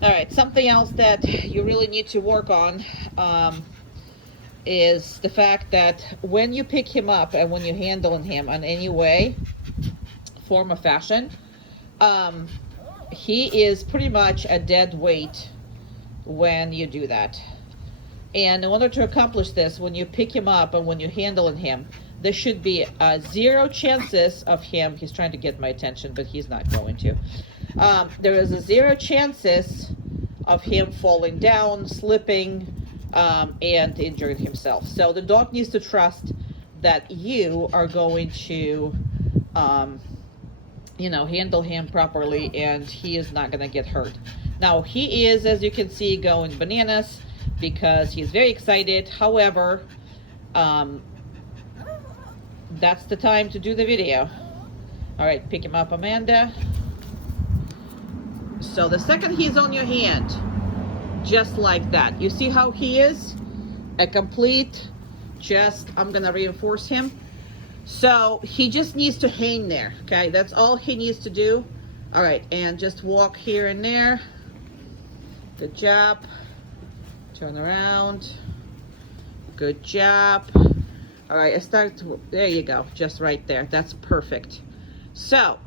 All right, something else that you really need to work on um, is the fact that when you pick him up and when you handle him in any way, form, or fashion, um, he is pretty much a dead weight when you do that. And in order to accomplish this, when you pick him up and when you handle him, there should be zero chances of him. He's trying to get my attention, but he's not going to. There is a zero chances of him falling down, slipping, and injuring himself. So the dog needs to trust that you are going to, um, handle him properly, and he is not going to get hurt. Now, he is, as you can see, going bananas because he's very excited. However, um, that's the time to do the video. All right, pick him up, Amanda. So the second he's on your hand, just like that, you see how he is? A complete, I'm going to reinforce him. So he just needs to hang there, okay? That's all he needs to do. All right, and just walk here and there. Good job. Turn around. Good job. All right, there you go, just right there. That's perfect. So,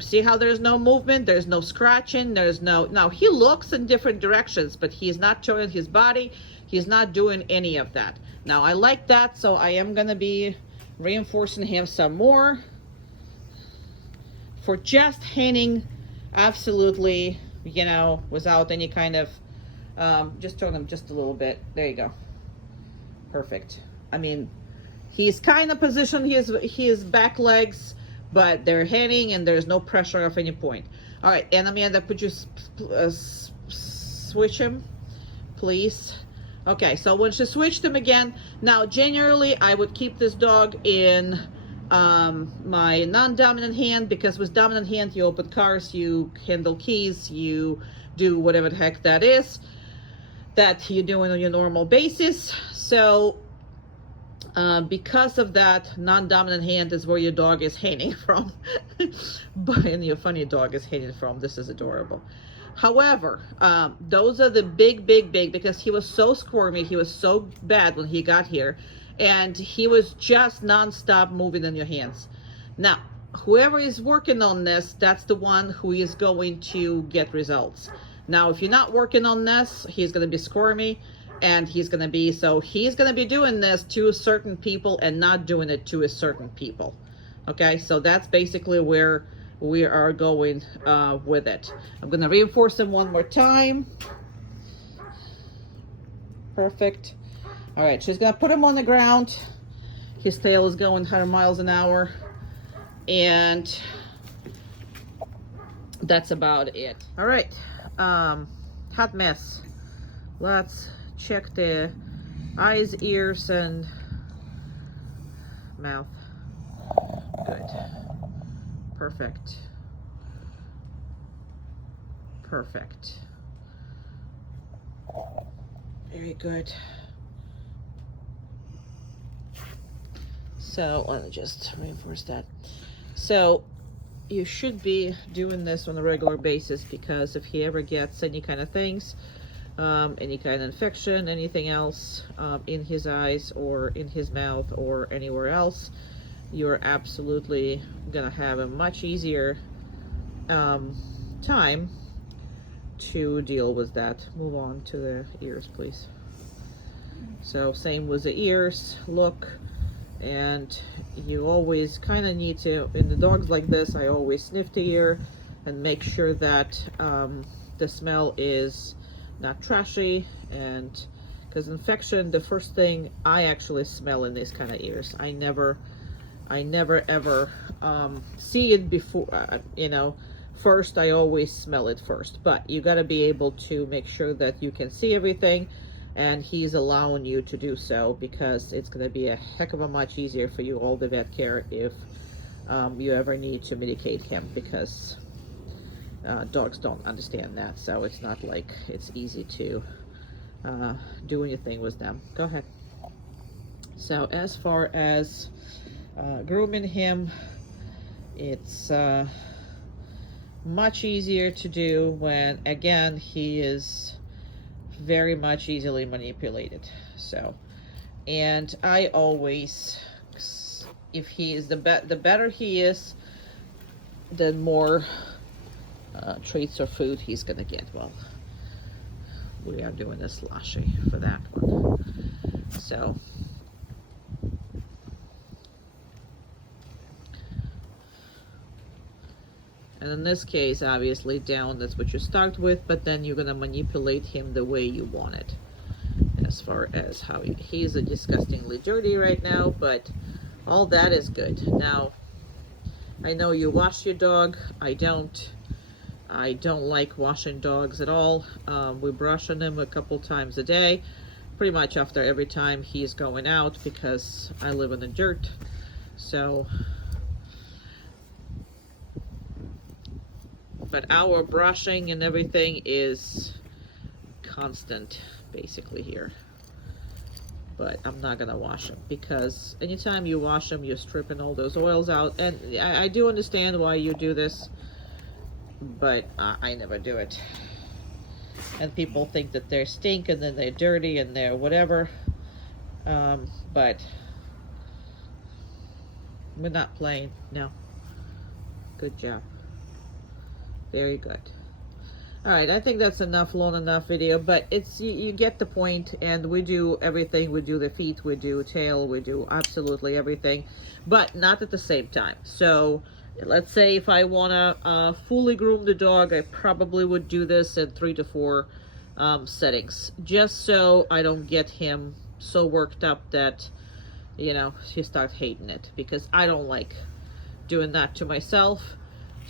see how there's no movement, there's no scratching, now he looks in different directions, but he's not showing his body, he's not doing any of that. Now, I like that, so I am gonna be reinforcing him some more for just hanging absolutely, without any kind of, just turn him just a little bit. There you go. Perfect. I mean, he's kind of positioned his back legs, but they're hanging and there's no pressure of any point. All right, and Amanda, could you switch him, please? Okay, so when she switched him again, now generally I would keep this dog in my non-dominant hand, because with dominant hand you open cars, you handle keys, you do whatever the heck that is that you're doing on your normal basis. So because of that, non-dominant hand is where your dog is hanging from. And your funny dog is hanging from. This is adorable. However, those are the big, because he was so squirmy, he was so bad when he got here, and he was just non-stop moving in your hands. Now, whoever is working on this, that's the one who is going to get results. Now, if you're not working on this, he's going to be squirmy, and he's going to be doing this to certain people and not doing it to a certain people. Okay, so that's basically where we are going with it. I'm going to reinforce him one more time. Perfect. All right, she's going to put him on the ground. His tail is going 100 miles an hour. And that's about it. All right, hot mess. Let's check the eyes, ears, and mouth. Good. Perfect. Perfect. Very good. So let me just reinforce that. So you should be doing this on a regular basis, because if he ever gets any kind of things, any kind of infection, anything else in his eyes or in his mouth or anywhere else, you're absolutely gonna have a much easier time to deal with that. Move on to the ears, please. So same with the ears. Look, and you always kind of need to, in the dogs like this, I always sniff the ear and make sure that the smell is not trashy, and because infection, the first thing I actually smell in these kind of ears. I never ever see it before, first. I always smell it first, but you got to be able to make sure that you can see everything, and he's allowing you to do so, because it's going to be a heck of a much easier for you all the vet care if you ever need to medicate him, because dogs don't understand that, so it's not like it's easy to do anything with them. Go ahead. So as far as grooming him, it's much easier to do when, again, he is very much easily manipulated. So, and I always, if he is the better he is, the more treats or food he's gonna get. Well, we are doing a slushy for that one. So, and in this case, obviously down, that's what you start with, but then you're gonna manipulate him the way you want it. As far as how he's a disgustingly dirty right now, but all that is good. Now, I know you wash your dog. I don't like washing dogs at all. We brush on him a couple times a day, pretty much after every time he's going out, because I live in the dirt. So, but our brushing and everything is constant, basically, here. But I'm not gonna wash them, because anytime you wash them, you're stripping all those oils out. And I do understand why you do this, but I never do it. And people think that they're stink and then they're dirty and they're whatever. But we're not playing. No. Good job. Very good. All right, I think that's enough, long enough video, but it's, you get the point. And we do everything. We do the feet, we do tail, we do absolutely everything, but not at the same time. So let's say if I want to fully groom the dog, I probably would do this in 3 to 4 settings, just so I don't get him so worked up that, you know, he starts hating it, because I don't like doing that to myself.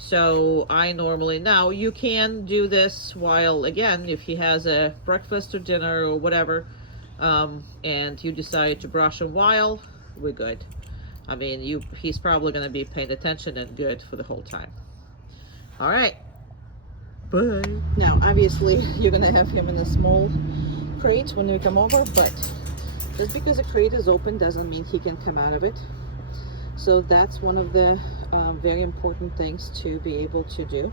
So I normally, now you can do this while, again, if he has a breakfast or dinner or whatever, and you decide to brush him while, we're good. I mean, he's probably going to be paying attention and good for the whole time. All right. Bye. Now, obviously, you're going to have him in a small crate when you come over, but just because the crate is open doesn't mean he can come out of it. So that's one of the very important things to be able to do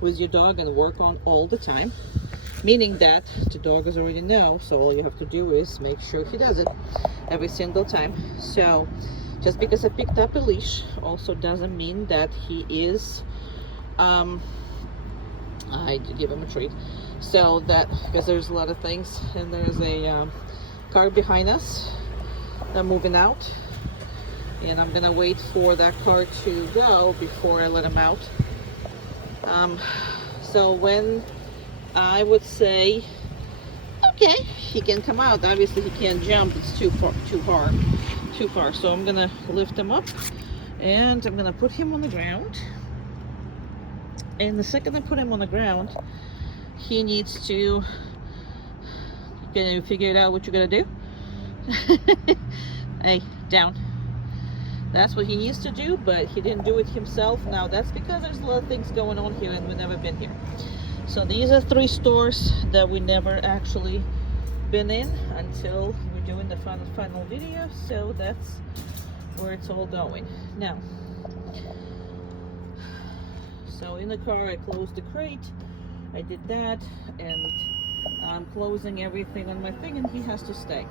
with your dog and work on all the time. Meaning that the dog is already know, so all you have to do is make sure he does it every single time. So just because I picked up a leash also doesn't mean that he is, I did give him a treat. So that, because there's a lot of things, and there's a car behind us. They're moving out. And I'm gonna wait for that car to go before I let him out. So when I would say, okay, he can come out. Obviously he can't jump, it's too far. So I'm gonna lift him up and I'm gonna put him on the ground. And the second I put him on the ground, he needs to, can you figure it out what you're gonna do? Hey, down. That's what he needs to do, but he didn't do it himself. Now that's because there's a lot of things going on here and we've never been here. So these are 3 stores that we never actually been in until we're doing the final video. So that's where it's all going. Now, so in the car I closed the crate. I did that, and I'm closing everything on my thing, and he has to stay.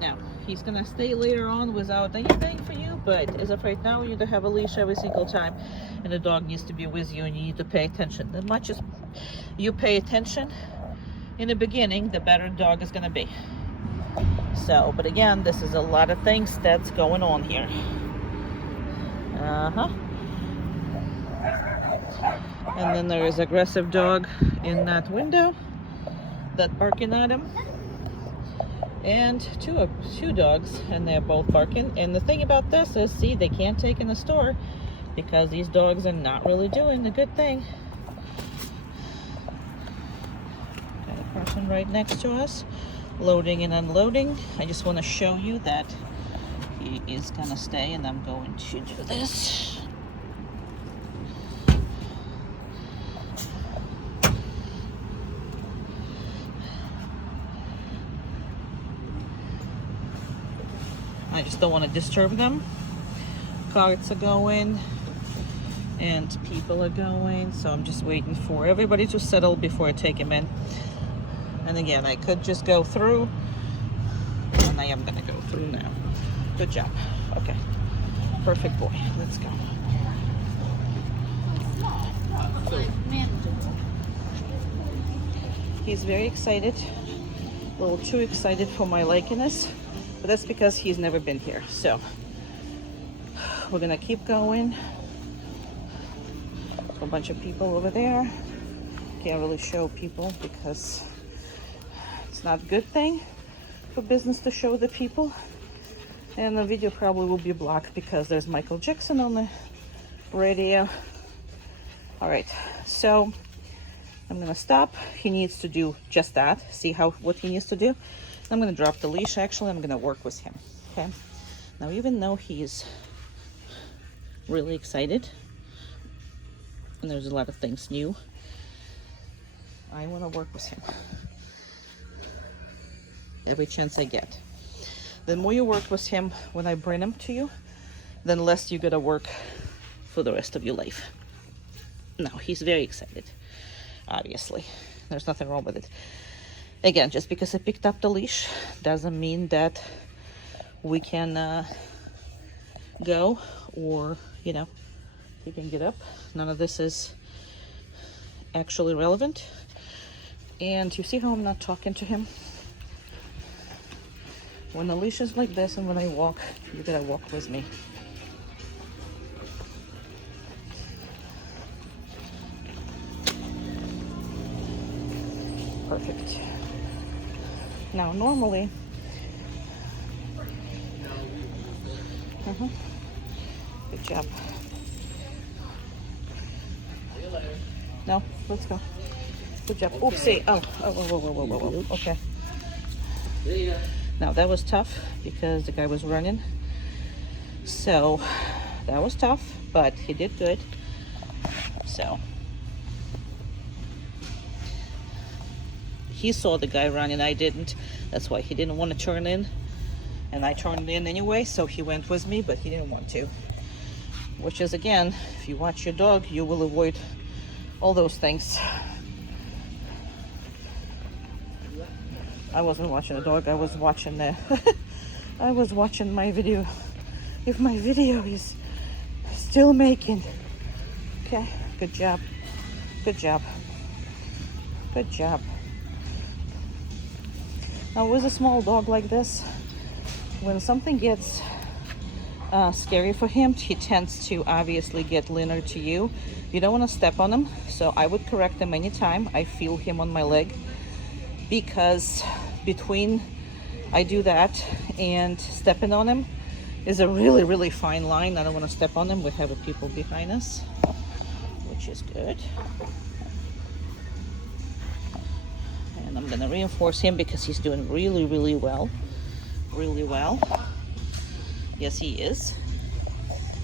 Now, he's gonna stay later on without anything for you, but as of right now, you need to have a leash every single time, and the dog needs to be with you, and you need to pay attention. As much as you pay attention in the beginning, the better the dog is gonna be. So, but again, this is a lot of things that's going on here. And then there is an aggressive dog in that window that's barking at him. And two dogs, and they're both barking. And the thing about this is, see, they can't take in the store because these dogs are not really doing a good thing. Got a person right next to us, loading and unloading. I just want to show you that he is gonna stay, and I'm going to do this. I just don't want to disturb them. Carts are going, and people are going, so I'm just waiting for everybody to settle before I take him in. And again, I could just go through, and I am gonna go through now. Good job. Okay, perfect boy. Let's go. He's very excited, a little too excited for my likeness, but that's because he's never been here. So we're gonna keep going. A bunch of people over there. Can't really show people because it's not a good thing for business to show the people. And the video probably will be blocked because there's Michael Jackson on the radio. All right, so I'm gonna stop. He needs to do just that. See what he needs to do. I'm gonna drop the leash. Actually, I'm gonna work with him. Okay. Now, even though he's really excited, and there's a lot of things new, I want to work with him every chance I get. The more you work with him when I bring him to you, then less you gotta work for the rest of your life. Now, he's very excited, obviously. There's nothing wrong with it. Again, just because I picked up the leash doesn't mean that we can go, or, you know, he can get up. None of this is actually relevant. And you see how I'm not talking to him? When the leash is like this and when I walk, you gotta walk with me. Perfect. Now, normally, good job. No, let's go. Good job. Oopsie. Oh, whoa. Okay. Now, that was tough because the guy was running. So, that was tough, but he did good. So, he saw the guy running, I didn't. That's why he didn't want to turn in. And I turned in anyway, so he went with me, but he didn't want to. Which is, again, if you watch your dog, you will avoid all those things. I wasn't watching a dog, I was watching I was watching my video. If my video is still making. Okay, good job. Good job. Good job. Now, with a small dog like this, when something gets scary for him, he tends to obviously get leaner to you. You don't want to step on him, so I would correct him anytime I feel him on my leg, because between I do that and stepping on him is a really, really fine line. I don't want to step on him. We have people behind us, which is good. And I'm going to reinforce him because he's doing really, really well. Really well. Yes, he is.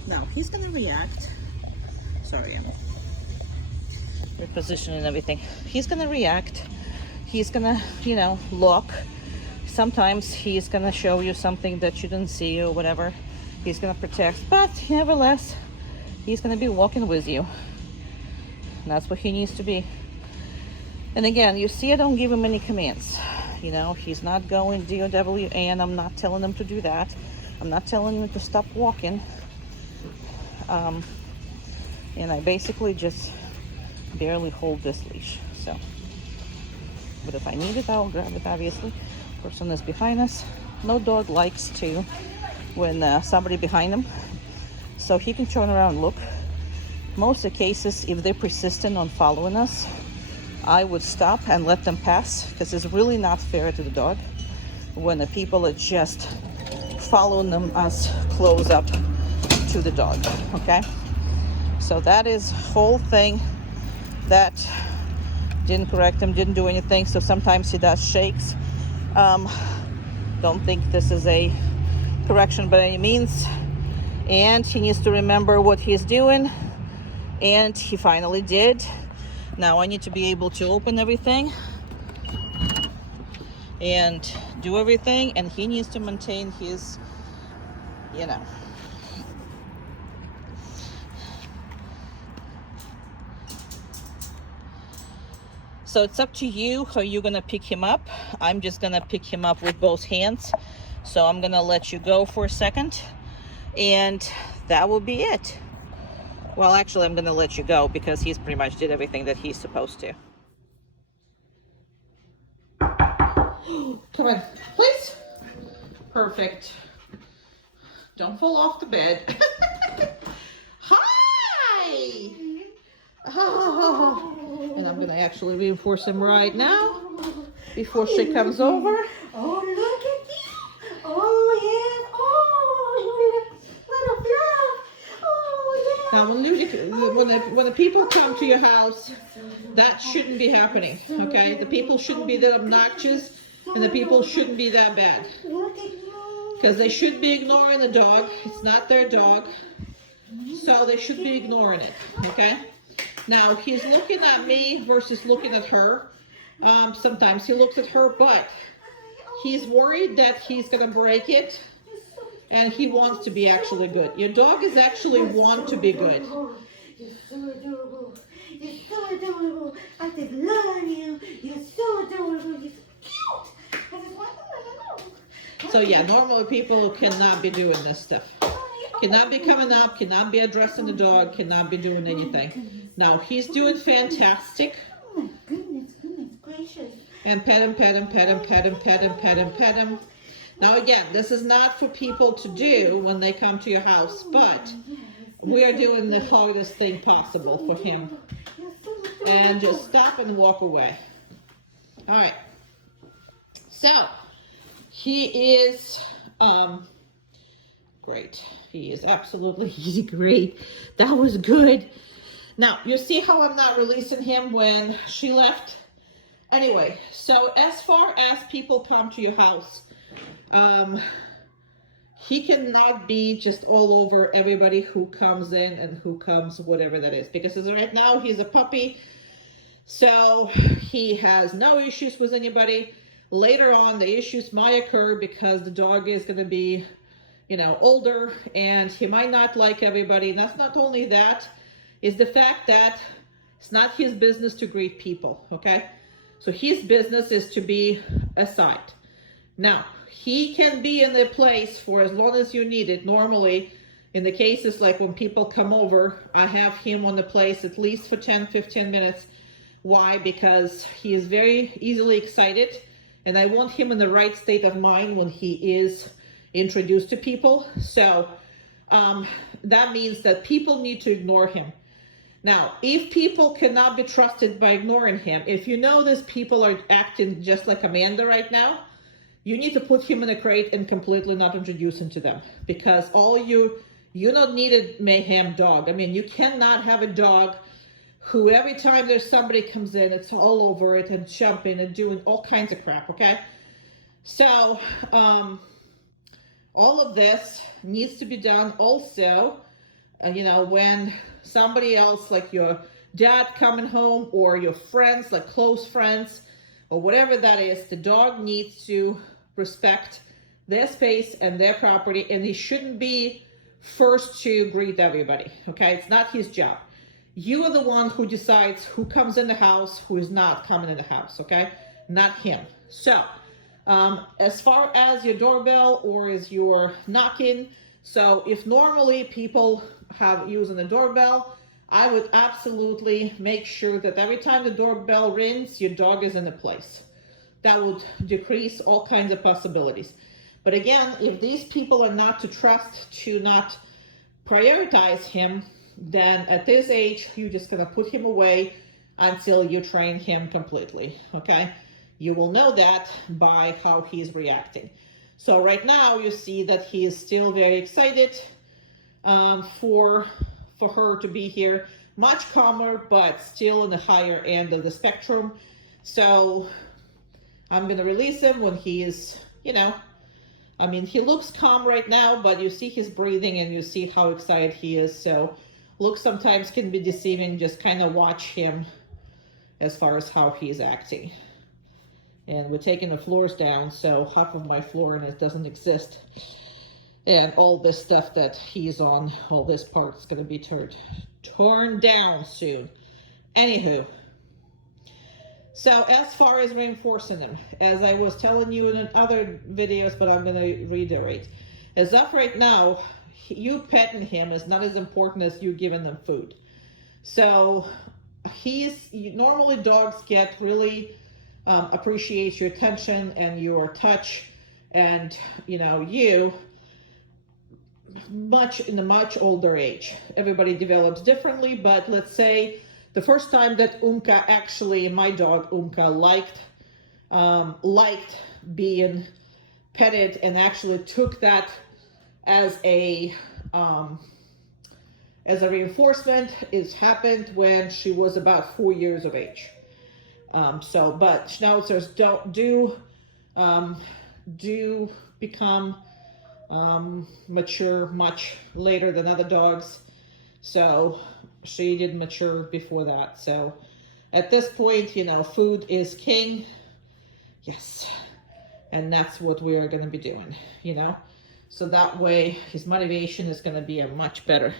Now, he's going to react. Sorry, I'm repositioning everything. He's going to react. He's going to, you know, look. Sometimes he's going to show you something that you didn't see or whatever. He's going to protect. But, nevertheless, he's going to be walking with you. And that's what he needs to be. And again, you see I don't give him any commands. You know, he's not going D-O-W-N. I'm not telling him to do that. I'm not telling him to stop walking. And I basically just barely hold this leash. So, but if I need it, I'll grab it, obviously. Person is behind us. No dog likes to when somebody behind them. So he can turn around and look. Most of the cases, if they're persistent on following us, I would stop and let them pass, because it's really not fair to the dog when the people are just following them us close up to the dog. Okay, so that is whole thing. That didn't correct him, didn't do anything. So sometimes he does shakes. Don't think this is a correction by any means, and he needs to remember what he's doing, and he finally did. Now I need to be able to open everything and do everything, and he needs to maintain his, you know, So it's up to you how you're gonna pick him up. I'm just gonna pick him up with both hands. So I'm gonna let you go for a second, and that will be it. Well, actually, I'm gonna let you go because he's pretty much did everything that he's supposed to. Come on, please. Perfect. Don't fall off the bed. Hi! Oh. And I'm gonna actually reinforce him right now before she comes over. Oh, look at you! Oh, yes! Oh, little fluff! Oh, yeah! Now, when the people come to your house, that shouldn't be happening, okay? The people shouldn't be that obnoxious, and the people shouldn't be that bad. Look at you! Because they should be ignoring the dog. It's not their dog. So they should be ignoring it, okay? Now, he's looking at me versus looking at her. Sometimes he looks at her, but he's worried that he's going to break it, and he wants to be actually good. Your dog is actually want to be good. You're so adorable. You're so adorable. I just love you. You're so adorable. You're so cute. I just want to. So yeah, normally people cannot be doing this stuff. Cannot be coming up, cannot be addressing the dog, cannot be doing anything. Now, he's doing fantastic. Oh my goodness gracious. And pet him, pet him, pet him, pet him, pet him, pet him, pet him. Now again, this is not for people to do when they come to your house, but we are doing the hardest thing possible for him. And just stop and walk away. All right. So, he is great. He is absolutely great. That was good. Now, you see how I'm not releasing him when she left? Anyway, so as far as people come to your house, he cannot be just all over everybody who comes in and who comes, whatever that is. Because as of right now, he's a puppy. So he has no issues with anybody. Later on, the issues might occur because the dog is going to be, older, and he might not like everybody. And that's not only that, is the fact that it's not his business to greet people, okay? So his business is to be aside. Now, he can be in the place for as long as you need it. Normally, in the cases like when people come over, I have him on the place at least for 10-15 minutes. Why? Because he is very easily excited, and I want him in the right state of mind when he is introduced to people. So that means that people need to ignore him. Now, if people cannot be trusted by ignoring him, if you know these people are acting just like Amanda right now, you need to put him in a crate and completely not introduce him to them. Because you don't need a mayhem dog. I mean, you cannot have a dog who every time there's somebody comes in, it's all over it and jumping and doing all kinds of crap, okay? So, all of this needs to be done also, when somebody else, like your dad coming home, or your friends, like close friends, or whatever that is, the dog needs to respect their space and their property, and he shouldn't be first to greet everybody, okay? It's not his job. You are the one who decides who comes in the house, who is not coming in the house, okay? Not him. So, as far as your doorbell or as your knocking, so if normally people have using the doorbell, I would absolutely make sure that every time the doorbell rings, your dog is in the place. That would decrease all kinds of possibilities. But again, if these people are not to trust, to not prioritize him, then at this age, you're just going to put him away until you train him completely, okay? You will know that by how he's reacting. So right now, you see that he is still very excited for her to be here. Much calmer, but still in the higher end of the spectrum. So I'm going to release him when he is, he looks calm right now, but you see his breathing and you see how excited he is. So looks sometimes can be deceiving. Just kind of watch him as far as how he's acting. And we're taking the floors down, so half of my floor and it doesn't exist. And all this stuff that he's on, all this part's going to be torn down soon. Anywho, So as far as reinforcing him, as I was telling you in other videos, but I'm going to reiterate, as of right now, you petting him is not as important as you giving them food. So normally dogs get really appreciate your attention and your touch, and you in a much older age. Everybody develops differently, but let's say the first time that Umka, actually my dog Umka, liked being petted and actually took that as a reinforcement, it happened when she was about 4 years of age. But Schnauzers do become mature much later than other dogs. So she didn't mature before that. So at this point, food is king. Yes. And that's what we are going to be doing, So that way his motivation is going to be much better.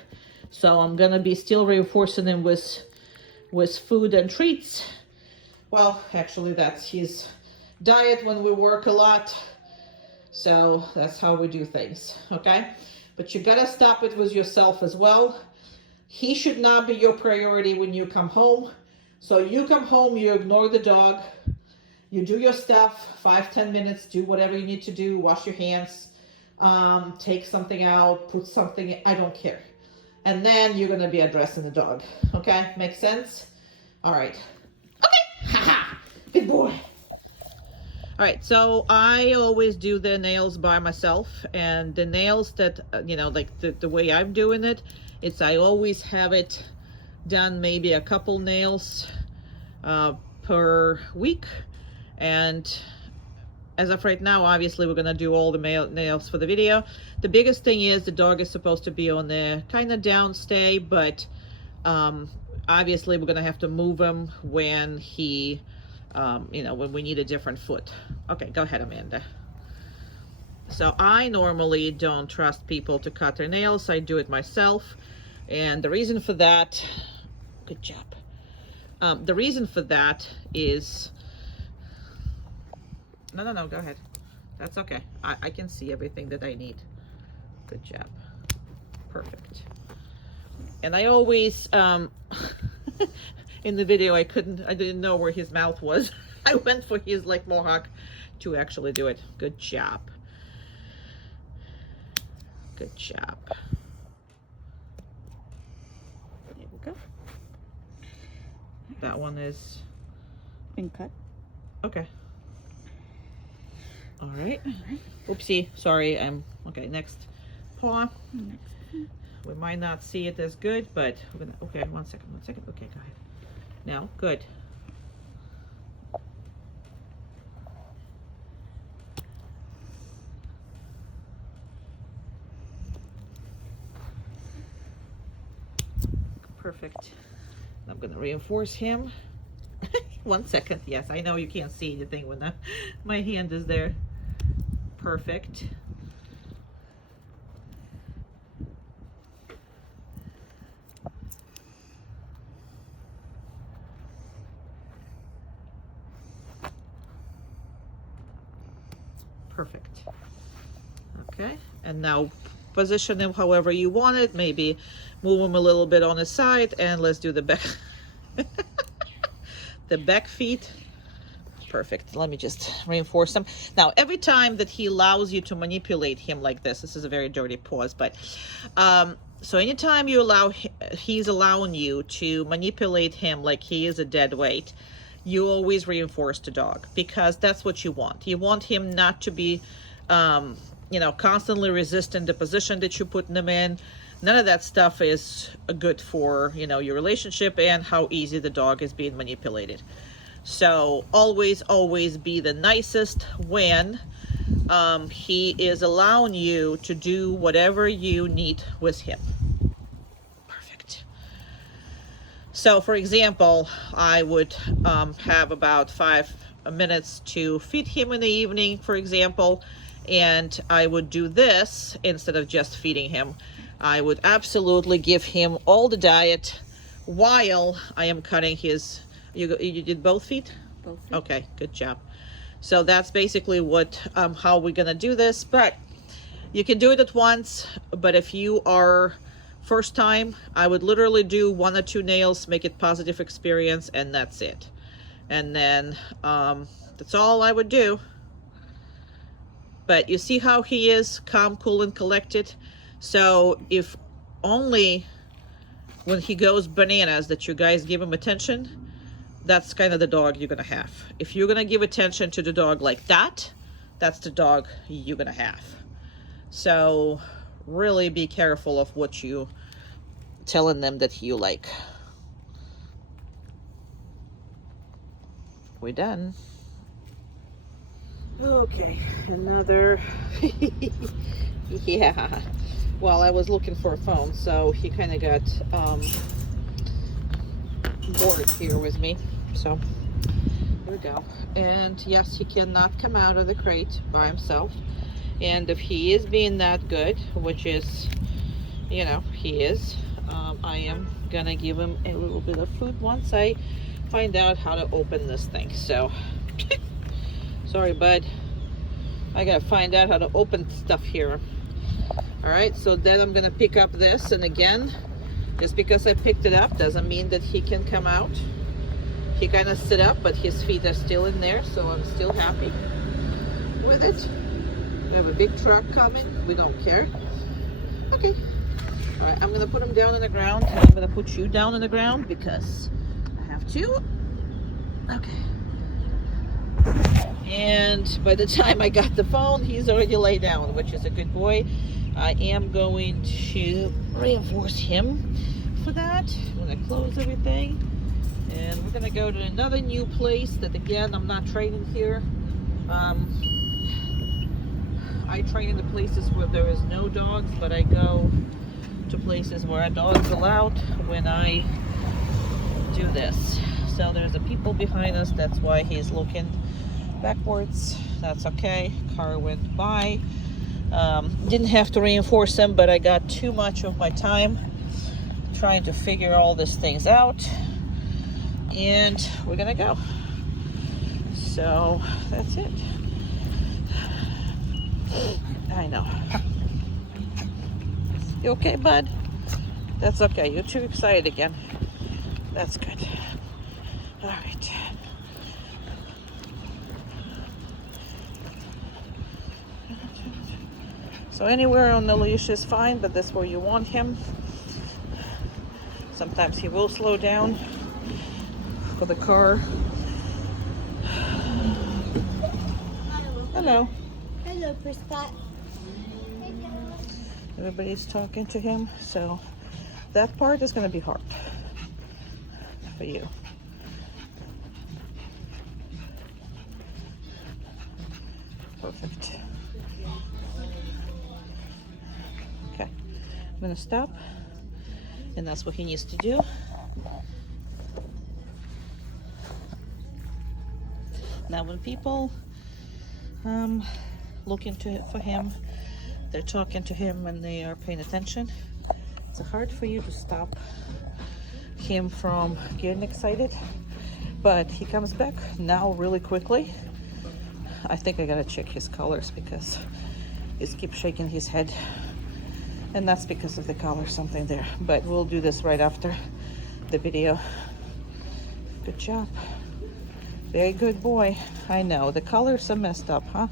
So I'm going to be still reinforcing him with food and treats. Well, actually that's his diet when we work a lot. So that's how we do things, okay? But you gotta stop it with yourself as well. He should not be your priority when you come home. So you come home, you ignore the dog, you do your stuff, 5-10 minutes, do whatever you need to do, wash your hands, take something out, put something, I don't care. And then you're gonna be addressing the dog, okay? Make sense? All right. Okay, haha, good boy. All right, so I always do the nails by myself, and the nails that, like the way I'm doing it, I always have it done maybe a couple nails per week. And as of right now, obviously we're gonna do all the nails for the video. The biggest thing is the dog is supposed to be on the kind of downstay, but obviously we're gonna have to move him when he when we need a different foot. Okay, go ahead, Amanda. So I normally don't trust people to cut their nails. I do it myself. And the reason for that, good job. The reason for that is, no, go ahead. That's okay. I can see everything that I need. Good job. Perfect. And I always, in the video, I didn't know where his mouth was. I went for his mohawk to actually do it. Good job. Good job. There we go. That one is been cut. Okay. All right. Oopsie. Sorry. Okay. Next paw. We might not see it as good, but we're gonna. Okay. One second. Okay. Go ahead. Now, good. Perfect. I'm gonna reinforce him. 1 second. Yes, I know you can't see anything when my hand is there. Perfect. Perfect. Okay, and now position him however you want it. Maybe move him a little bit on his side, and let's do the back. The back feet. Perfect. Let me just reinforce them. Now, every time that he allows you to manipulate him like this is a very dirty pause, but so anytime he's allowing you to manipulate him like he is a dead weight, you always reinforce the dog, because that's what you want. You want him not to be, constantly resisting the position that you're putting him in. None of that stuff is good for, your relationship and how easy the dog is being manipulated. So always be the nicest when he is allowing you to do whatever you need with him. Perfect. So for example, I would have about 5 minutes to feed him in the evening, for example, and I would do this instead of just feeding him. I would absolutely give him all the diet while I am cutting his. You did both feet? Both. Okay, good job. So that's basically what how we're gonna do this, but you can do it at once. But if you are first time, I would literally do 1 or 2 nails, make it positive experience, and that's it. And then that's all I would do. But you see how he is calm, cool, and collected. So if only when he goes bananas that you guys give him attention, that's kind of the dog you're gonna have. If you're gonna give attention to the dog like that, that's the dog you're gonna have. So really be careful of what you telling them that you like. We're done. Okay, another. Yeah. Well, I was looking for a phone, so he kind of got bored here with me. So there we go. And yes, he cannot come out of the crate by himself. And if he is being that good, which is, you know, he is, I am gonna give him a little bit of food once I find out how to open this thing. So sorry, bud, I gotta find out how to open stuff here. All right, so then I'm gonna pick up this, and again, just because I picked it up doesn't mean that he can come out. He kind of sit up, but his feet are still in there, so I'm still happy with it. We have a big truck coming, we don't care. Okay, all right, I'm gonna put him down on the ground, and I'm gonna put you down on the ground because I have to. Okay. And by the time I got the phone, he's already laid down, which is a good boy. I am going to reinforce him for that. I'm going to close everything. And we're going to go to another new place that, again, I'm not training here. I train in the places where there is no dogs, but I go to places where a dog's allowed when I do this. So there's the people behind us. That's why he's looking backwards. That's okay. Car went by. Didn't have to reinforce him, but I got too much of my time trying to figure all these things out, and we're gonna go. So that's it. I know. You okay, bud? That's okay. You're too excited again. That's good. All right. So anywhere on the leash is fine, but that's where you want him. Sometimes he will slow down for the car. Hello. Hello, Prescott. Everybody's talking to him, so that part is going to be hard for you. Perfect. Okay, I'm going to stop, and that's what he needs to do. Now when people looking for him, they're talking to him and they are paying attention, it's hard for you to stop him from getting excited, but he comes back now really quickly. I think I gotta check his colors because he keeps shaking his head, and that's because of the color, something there, but we'll do this right after the video. Good job. Very good boy. I know the colors are messed up, huh?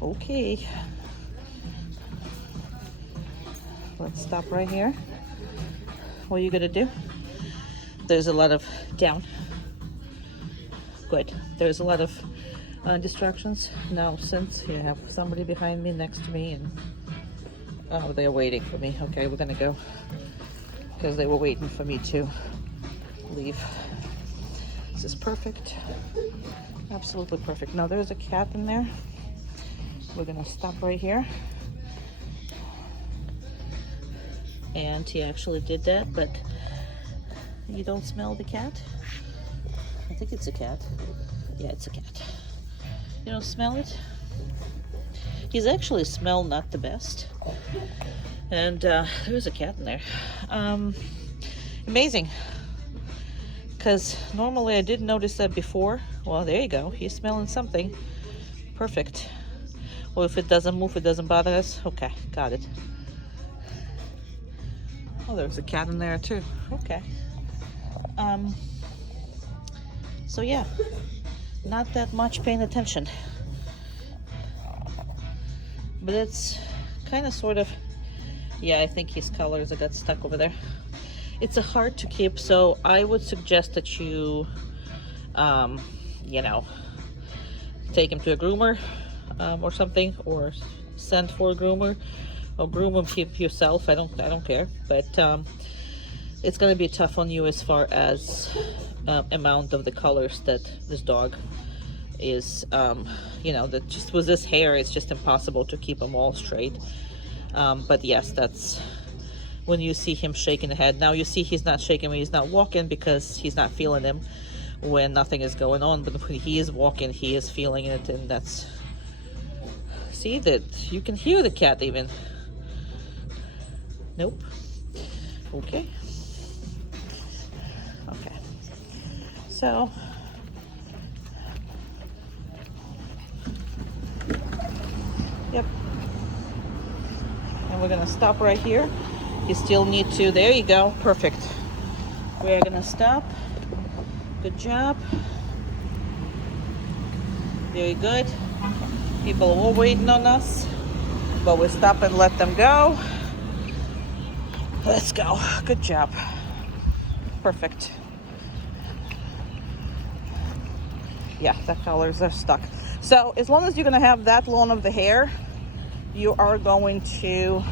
Okay, let's stop right here. What are you gonna do? There's a lot of down. Good. There's a lot of distractions now, since you have somebody behind me, next to me, and oh, they're waiting for me. Okay, we're gonna go because they were waiting for me to leave. This is perfect. Absolutely perfect. Now there's a cat in there. We're gonna stop right here. And he actually did that, but you don't smell the cat? I think it's a cat. Yeah, it's a cat. You don't smell it? He's actually smell not the best. And there's a cat in there. Amazing. Because normally I did notice that before Well, there you go. He's smelling something. Perfect. Well, if it doesn't move, it doesn't bother us. Okay, got it. Oh, there's a cat in there too. Okay. Um. So yeah, not that much paying attention, but it's kind of sort of. Yeah, I think his colors that got stuck over there. It's a hard to keep, so I would suggest that you, you know, take him to a groomer or something, or send for a groomer, or groom him yourself. I don't care, but it's gonna be tough on you as far as amount of the colors that this dog is. You know, that just with this hair, it's just impossible to keep them all straight. But yes, that's when you see him shaking the head. Now you see he's not shaking when he's not walking because he's not feeling him when nothing is going on, but when he is walking, he is feeling it, and that's, see that you can hear the cat even. Nope. Okay. Okay. So yep. And we're gonna stop right here. You still need to, there you go, perfect. We're gonna stop. Good job. Very good. People were waiting on us, but we stop and let them go. Let's go. Good job. Perfect. Yeah, the colors are stuck. So as long as you're gonna have that long of the hair, you are going to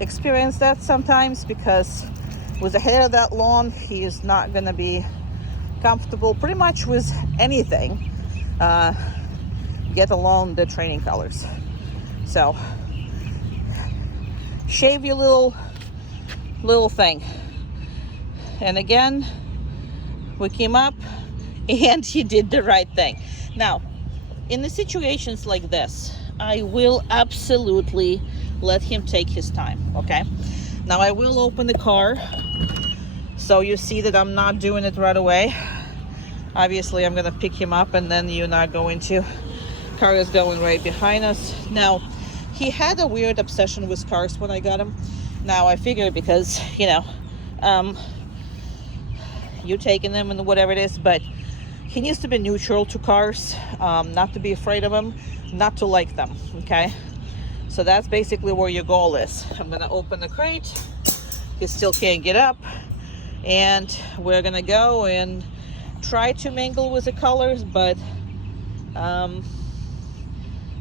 experience that sometimes, because with the hair that long, he is not gonna be comfortable pretty much with anything, get along the training colors. So shave your little thing. And again, we came up and he did the right thing. Now, in the situations like this, I will absolutely let him take his time, okay? Now I will open the car, so you see that I'm not doing it right away. Obviously, I'm gonna pick him up and then you're not going to. Car is going right behind us. Now, he had a weird obsession with cars when I got him. Now I figured because, you know, you taking them and whatever it is, but he needs to be neutral to cars, not to be afraid of them, not to like them, okay? So that's basically where your goal is. I'm gonna open the crate. He still can't get up. And we're gonna go and try to mingle with the colors, but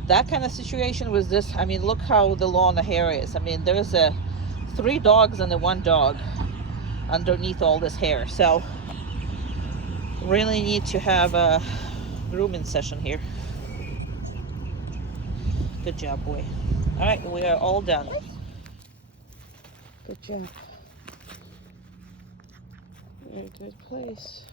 that kind of situation was this. I mean, look how the long the hair is. I mean, there's 3 dogs and the 1 dog underneath all this hair. So really need to have a grooming session here. Good job, boy. All right, we are all done. Good job. Very good place.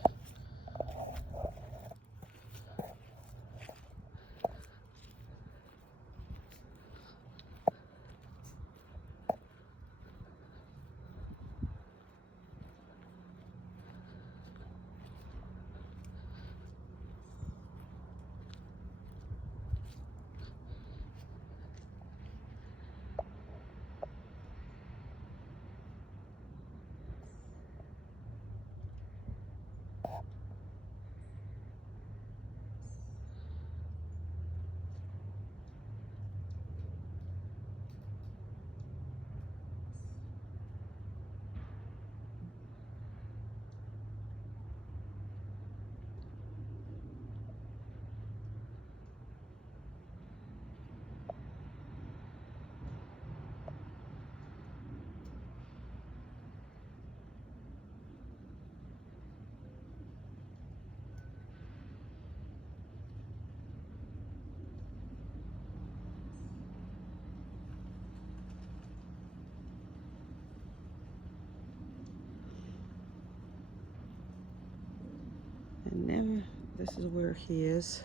And never, this is where he is.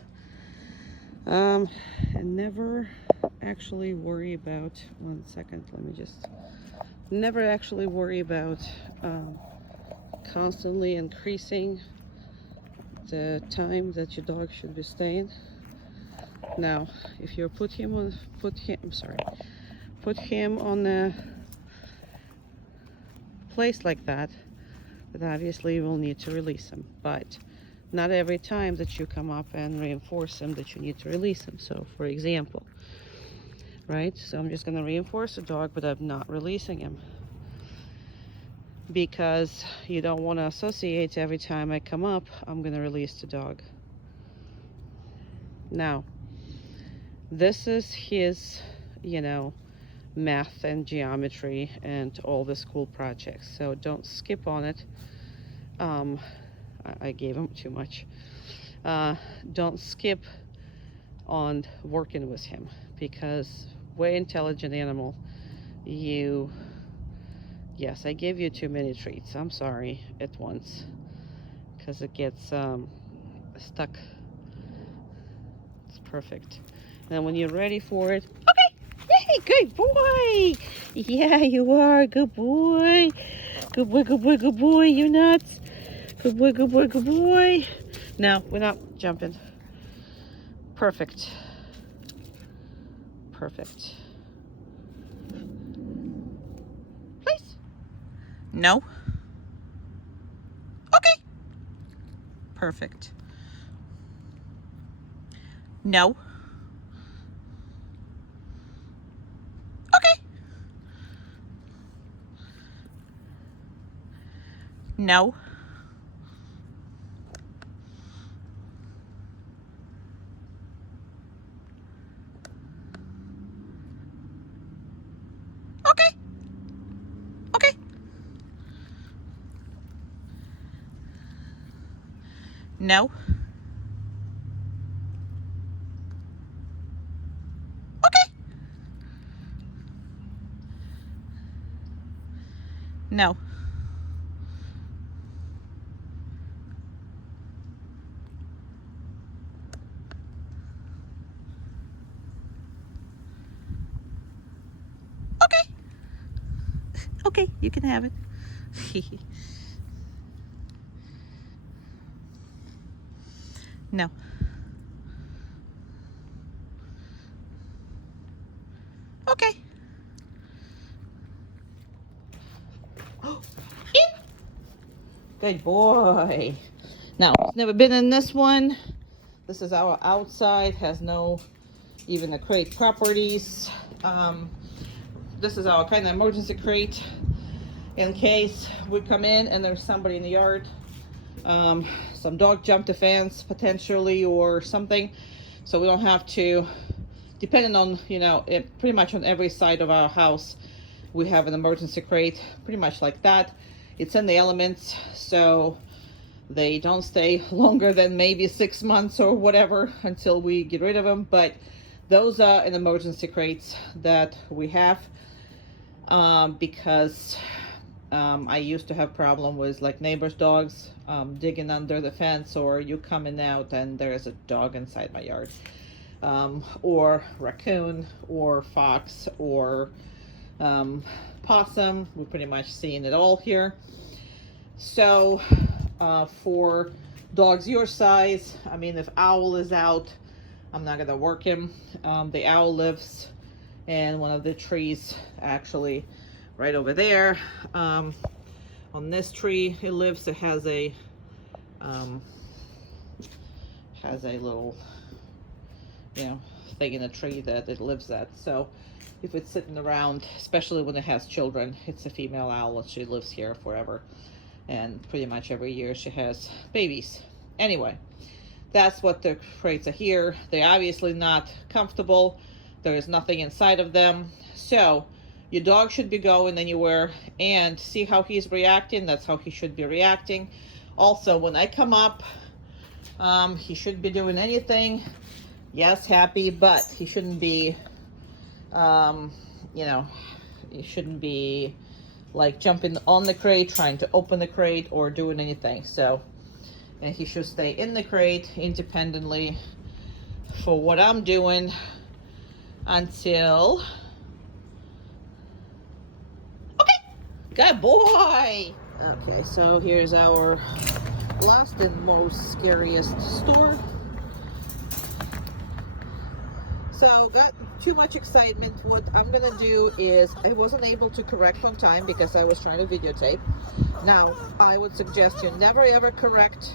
And never actually worry about, 1 second, let me just, never actually worry about constantly increasing the time that your dog should be staying. Now, if you put him on a place like that, then obviously you will need to release him. But not every time that you come up and reinforce him that you need to release him. So, for example, right? So I'm just going to reinforce the dog, but I'm not releasing him, because you don't want to associate every time I come up, I'm going to release the dog. Now, this is his, math and geometry and all the school projects. So don't skip on it. I gave him too much. Don't skip on working with him, because way intelligent animal. Yes, I gave you too many treats. I'm sorry at once, because it gets stuck. It's perfect. And when you're ready for it, okay, hey, good boy. Yeah, you are, good boy. Good boy, good boy, good boy. You're nuts. Good boy, good boy, good boy. No, we're not jumping. Perfect. Perfect. Please. No. Okay. Perfect. No. Okay. No. Okay. Okay. No. Okay. No. Okay. Okay, you can have it. No. Okay. Good boy. Now, he's never been in this one. This is our outside, has no even the crate properties. This is our kind of emergency crate in case we come in and there's somebody in the yard. Some dog jumped the fence potentially or something. So we don't have to, depending on, pretty much on every side of our house, we have an emergency crate, pretty much like that. It's in the elements, so they don't stay longer than maybe 6 months or whatever until we get rid of them. But those are an emergency crates that we have, because I used to have problem with like neighbors' dogs digging under the fence, or you coming out and there's a dog inside my yard, or raccoon or fox or possum. We're pretty much seeing it all here. So for dogs your size, I mean, if Owl is out, I'm not gonna work him. The Owl lives in one of the trees, actually right over there. On this tree it lives. It has a little thing in the tree that it lives at. So if it's sitting around, especially when it has children, it's a female owl and she lives here forever, and pretty much every year she has babies. Anyway, that's what the crates are here. They're obviously not comfortable. There is nothing inside of them. So your dog should be going anywhere, and see how he's reacting. That's how he should be reacting. Also, when I come up, he shouldn't be doing anything. Yes, happy, but he shouldn't be, he shouldn't be like jumping on the crate, trying to open the crate, or doing anything. So, and he should stay in the crate independently for what I'm doing until, okay, good boy. Okay, so here's our last and most scariest store. So got too much excitement. What I'm gonna do is, I wasn't able to correct on time because I was trying to videotape. Now I would suggest you never ever correct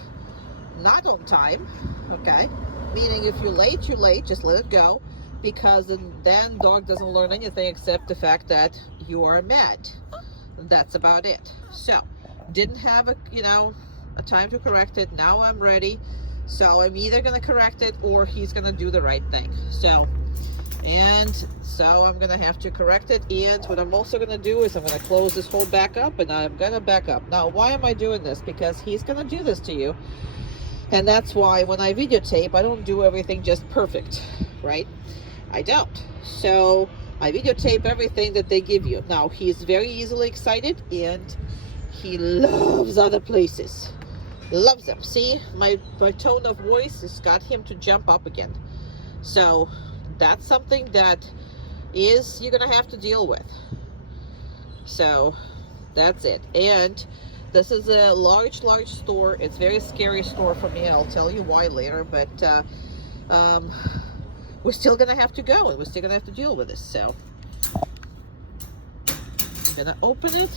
not on time, okay? Meaning if you're late, you're late, just let it go, because then dog doesn't learn anything except the fact that you are mad. That's about it. So didn't have a time to correct it. Now I'm ready, so I'm either gonna correct it or he's gonna do the right thing. So I'm gonna have to correct it. And what I'm also gonna do is I'm gonna close this hole back up, and I'm gonna back up. Now why am I doing this? Because he's gonna do this to you, and that's why when I videotape, I don't do everything just perfect, right? I don't. So I videotape everything that they give you. Now he's very easily excited, and he loves other places. Loves them. See, my tone of voice has got him to jump up again. So that's something that you're gonna have to deal with. So that's it. And this is a large store. It's a very scary store for me. I'll tell you why later, but we're still gonna have to go, and we're still gonna have to deal with this. So I'm gonna open it.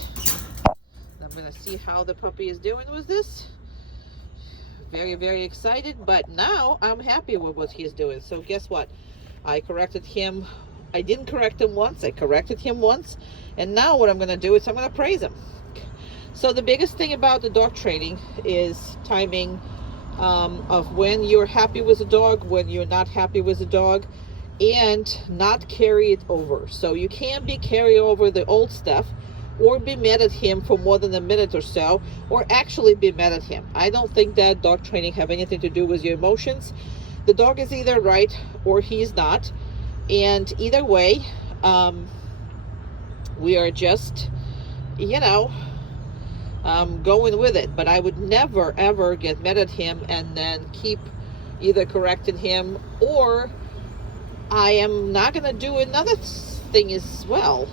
I'm gonna see how the puppy is doing with this. Very, very excited, but now I'm happy with what he's doing. So guess what? I corrected him. I didn't correct him once. I corrected him once. And now what I'm gonna do is I'm gonna praise him. So the biggest thing about the dog training is timing, of when you're happy with a dog, when you're not happy with a dog, and not carry it over. So you can't be carry over the old stuff, or be mad at him for more than a minute or so, or actually be mad at him. I don't think that dog training have anything to do with your emotions. The dog is either right or he's not, and either way, we are just, going with it. But I would never ever get mad at him and then keep either correcting him, or I am not gonna do another thing as well,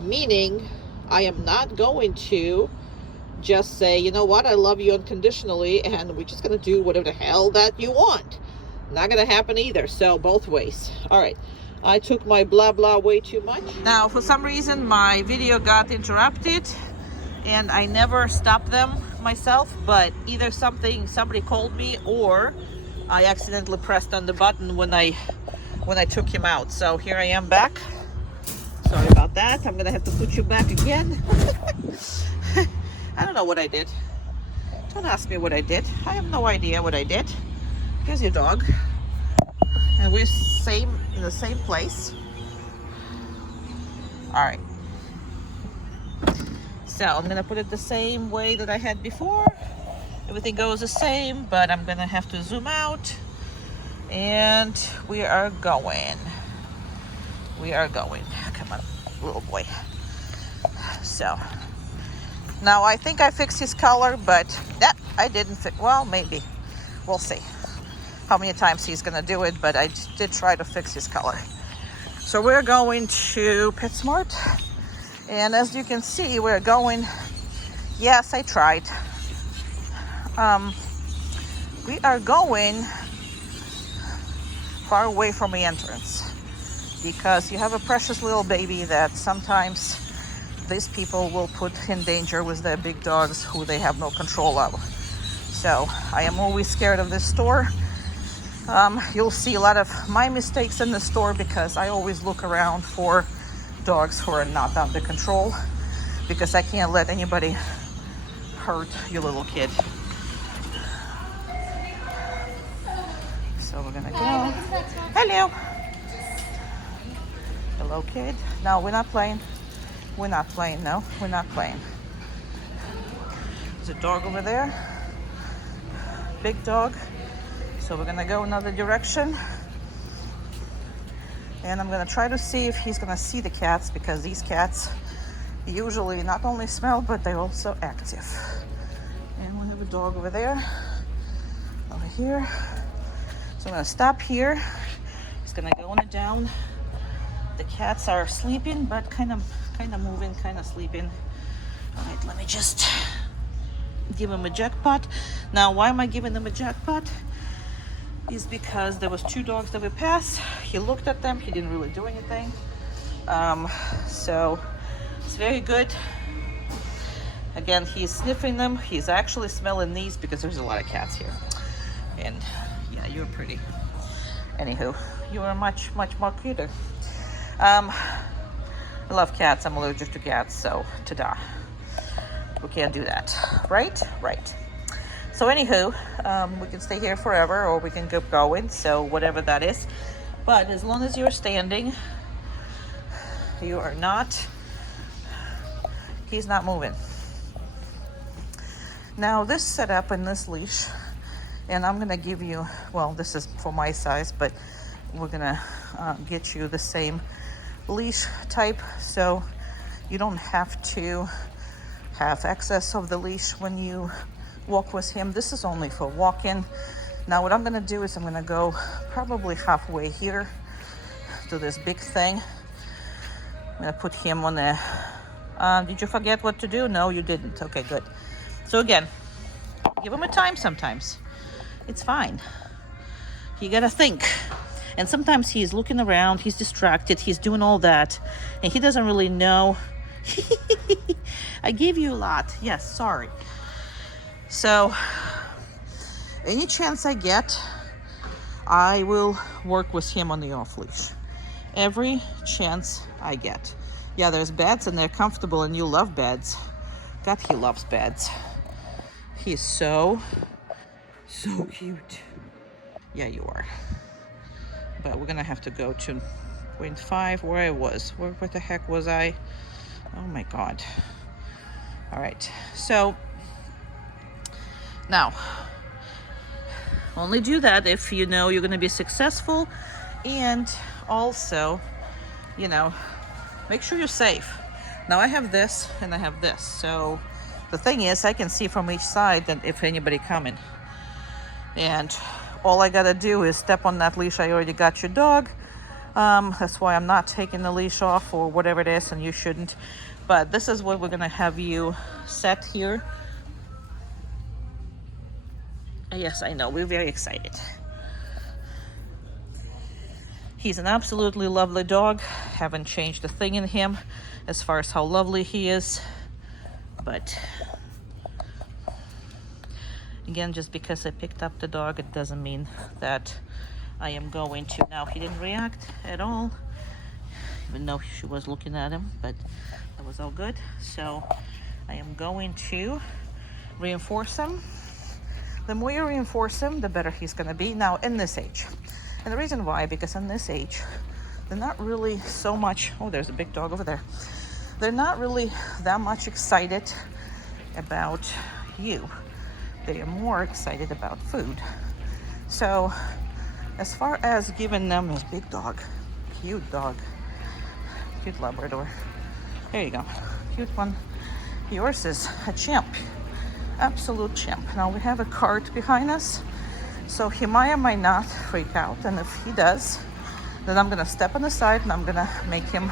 meaning I am not going to just say, you know what, I love you unconditionally, and we're just gonna do whatever the hell that you want. Not gonna happen either. So both ways. All right, I took my blah blah way too much. Now for some reason my video got interrupted, and I never stopped them myself, but either somebody called me, or I accidentally pressed on the button when I took him out. So here I am back. Sorry about that. I'm gonna have to put you back again. I don't know what I did. Don't ask me what I did. I have no idea what I did. Here's your dog, and we're in the same place. All right. So I'm gonna put it the same way that I had before. Everything goes the same, but I'm gonna have to zoom out, and we are going. Come on, little boy. So now I think I fixed his color, but I didn't fix. Well, maybe. We'll see how many times he's gonna do it, but I did try to fix his color. So we're going to PetSmart, and as you can see, we're going. Yes, I tried. We are going far away from the entrance, because you have a precious little baby that sometimes these people will put in danger with their big dogs who they have no control of. So I am always scared of this store. You'll see a lot of my mistakes in the store, because I always look around for dogs who are not under control, because I can't let anybody hurt your little kid. So we're gonna go. Hello. Hello, kid. No, we're not playing. We're not playing. No, we're not playing. There's a dog over there. Big dog. So we're gonna go another direction. And I'm gonna try to see if he's gonna see the cats, because these cats usually not only smell, but they're also active. And we have a dog over there. Over here. So I'm gonna stop here. He's gonna go on it down. The cats are sleeping, but kind of moving, kind of sleeping. All right, let me just give him a jackpot. Now, why am I giving him a jackpot? Is because there was 2 dogs that we passed. He looked at them. He didn't really do anything. So it's very good. Again, he's sniffing them. He's actually smelling these because there's a lot of cats here. And yeah, you're pretty. Anywho, you are much more cuter. I love cats. I'm allergic to cats, so ta-da. We can't do that, right? Right. So anywho, we can stay here forever or we can keep going, so whatever that is. But as long as you're standing, you are not, he's not moving. Now this setup and this leash, and I'm gonna give you, well, this is for my size, but we're gonna get you the same leash type, so you don't have to have excess of the leash when you walk with him. This is only for walking. Now what I'm gonna do is I'm gonna go probably halfway here to this big thing. I'm gonna put him on a, did you forget what to do? No, you didn't. Okay, good. So again, give him a time sometimes. It's fine. You gotta think. And sometimes he's looking around, he's distracted, he's doing all that, and he doesn't really know. I gave you a lot. Yes, sorry. So, any chance I get, I will work with him on the off leash. Every chance I get. Yeah, there's beds and they're comfortable and you love beds. God, he loves beds. He's so cute. Yeah, you are. But we're gonna have to go to 0.5 where I was. Where the heck was I? Oh my God. All right, so now, only do that if you know you're gonna be successful, and also, you know, make sure you're safe. Now I have this and I have this, so the thing is I can see from each side that if anybody coming, and all I gotta do is step on that leash. I already got your dog. That's why I'm not taking the leash off or whatever it is, and you shouldn't. But this is what we're gonna have you set here. Yes, I know, we're very excited. He's an absolutely lovely dog. Haven't changed a thing in him as far as how lovely he is. But again, just because I picked up the dog, it doesn't mean that I am going to. Now, he didn't react at all, even though she was looking at him, but that was all good. So I am going to reinforce him. The more you reinforce him, the better he's gonna be. Now, in this age. And the reason why, because in this age, they're not really so much, oh, there's a big dog over there. They're not really that much excited about you. They are more excited about food. So, as far as giving them this big dog, cute Labrador. There you go, cute one. Yours is a champ, absolute champ. Now we have a cart behind us, so he might or might not freak out. And if he does, then I'm gonna step on the side and I'm gonna make him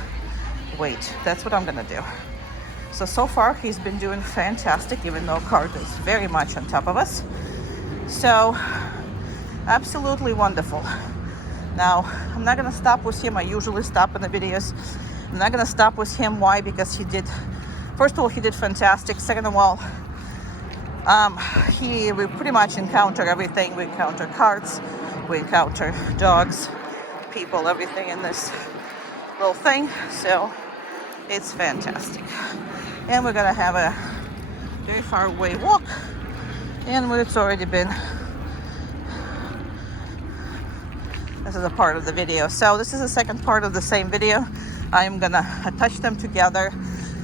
wait. That's what I'm gonna do. So far he's been doing fantastic, even though cart is very much on top of us. So absolutely wonderful. Now I'm not gonna stop with him. I usually stop in the videos. I'm not gonna stop with him. Why? Because he did, first of all, he did fantastic. Second of all, we pretty much encounter everything. We encounter carts, we encounter dogs, people, everything in this little thing. So it's fantastic. And we're gonna have a very far away walk, and it's already been, this is a part of the video. So this is the second part of the same video. I'm gonna attach them together,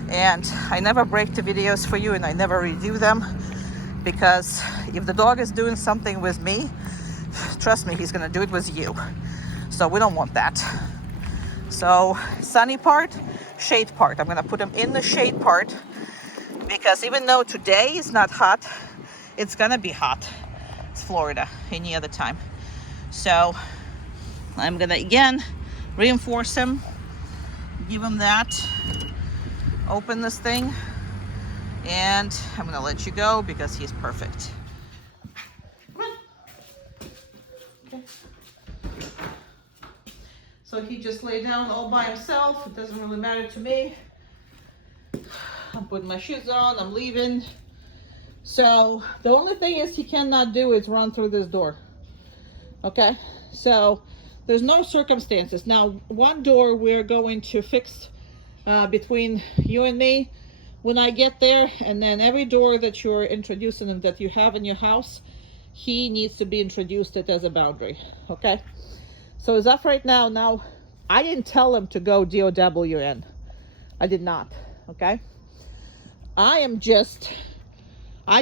and I never break the videos for you and I never redo them, because if the dog is doing something with me, trust me, he's gonna do it with you. So we don't want that. So sunny part, shade part. I'm gonna put him in the shade part, because even though today is not hot, it's gonna be hot. It's Florida any other time. So I'm gonna again reinforce him, give him that, open this thing, And I'm gonna let you go because he's perfect. Okay. So he just lay down all by himself. It doesn't really matter to me. I'm putting my shoes on, I'm leaving. So the only thing is he cannot do is run through this door. Okay, so there's no circumstances. Now, one door we're going to fix between you and me when I get there, and then every door that you're introducing him that you have in your house, he needs to be introduced it as a boundary. Okay, so as of right now, I didn't tell him to go DOWN. I did not. Okay, I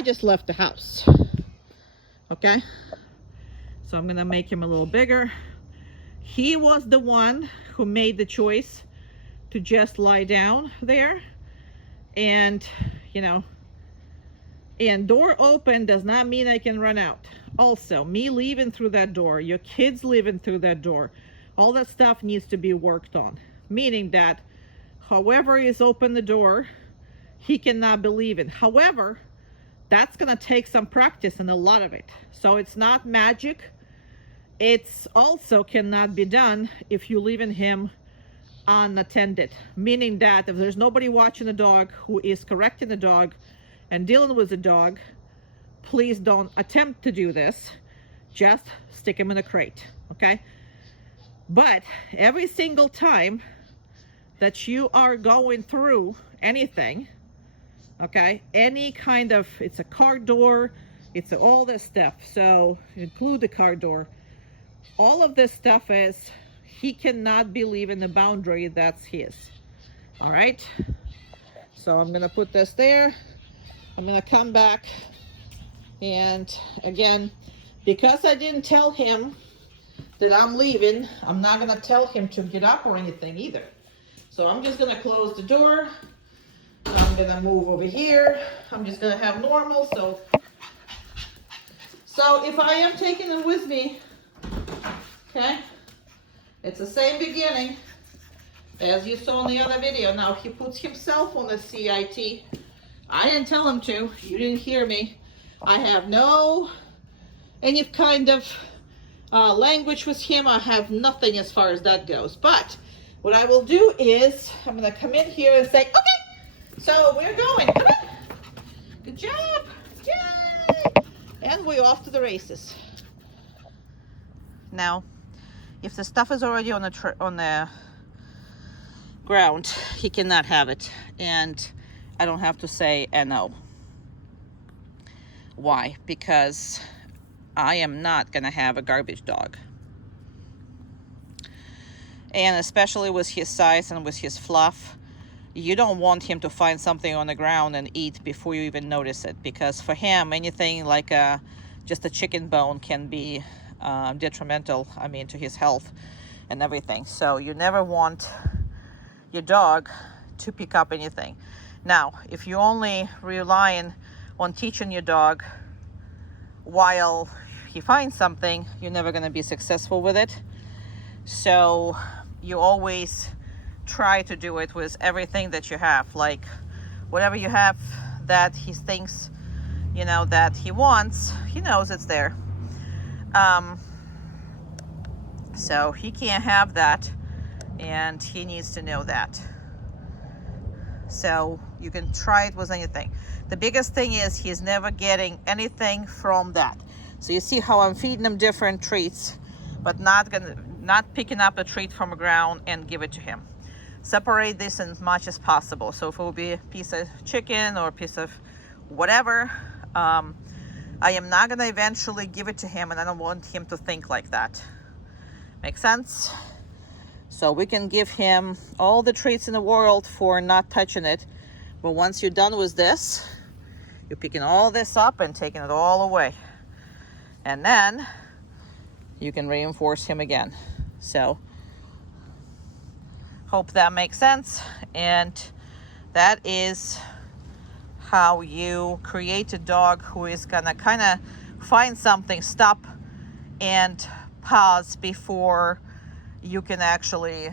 just left the house. Okay, so I'm gonna make him a little bigger. He was the one who made the choice to just lie down there. And, you know, and door open does not mean I can run out. Also, me leaving through that door, your kids leaving through that door, all that stuff needs to be worked on. Meaning that however is open the door, he cannot be leaving. However, that's gonna take some practice and a lot of it. So it's not magic. It's also cannot be done if you're leaving him unattended, meaning that if there's nobody watching the dog who is correcting the dog and dealing with the dog, please don't attempt to do this. Just stick him in a crate. Okay, but every single time that you are going through anything, okay, any kind of, it's a car door, it's all this stuff, so include the car door, all of this stuff is, he cannot be leaving the boundary that's his. All right, so I'm gonna put this there. I'm gonna come back, and again, because I didn't tell him that I'm leaving, I'm not gonna tell him to get up or anything either. So I'm just gonna close the door. I'm gonna move over here. I'm just gonna have normal. So if I am taking him with me, okay, it's the same beginning as you saw in the other video. Now, if he puts himself on the CIT, I didn't tell him to. You didn't hear me. I have no any kind of language with him. I have nothing as far as that goes. But what I will do is I'm going to come in here and say, okay, so we're going. Come on. Good job. Yay. And we're off to the races. Now, if the stuff is already on the ground, he cannot have it, and I don't have to say no. Why? Because I am not gonna have a garbage dog, and especially with his size and with his fluff, you don't want him to find something on the ground and eat before you even notice it, because for him, anything like just a chicken bone can be detrimental, I mean, to his health and everything. So you never want your dog to pick up anything. Now, if you're only relying on teaching your dog while he finds something, you're never going to be successful with it. So you always try to do it with everything that you have, like whatever you have that he thinks, you know, that he wants, he knows it's there. So he can't have that, and he needs to know that. So you can try it with anything. The biggest thing is he's never getting anything from that. So you see how I'm feeding him different treats, but not picking up a treat from the ground and give it to him. Separate this as much as possible. So if it will be a piece of chicken or a piece of whatever, I am not going to eventually give it to him, and I don't want him to think like that. Make sense? So we can give him all the treats in the world for not touching it, but once you're done with this, you're picking all this up and taking it all away, and then you can reinforce him again. So hope that makes sense, and that is how you create a dog who is gonna kind of find something, stop and pause before you can actually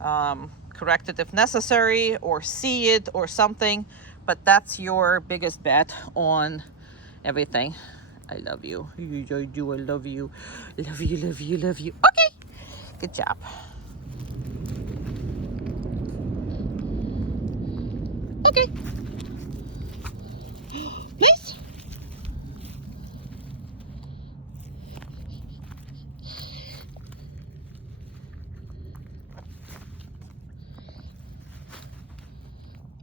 correct it if necessary, or see it or something, but that's your biggest bet on everything. I love you. I do. I love you. Love you, love you, love you. Okay. Good job. Okay. Please.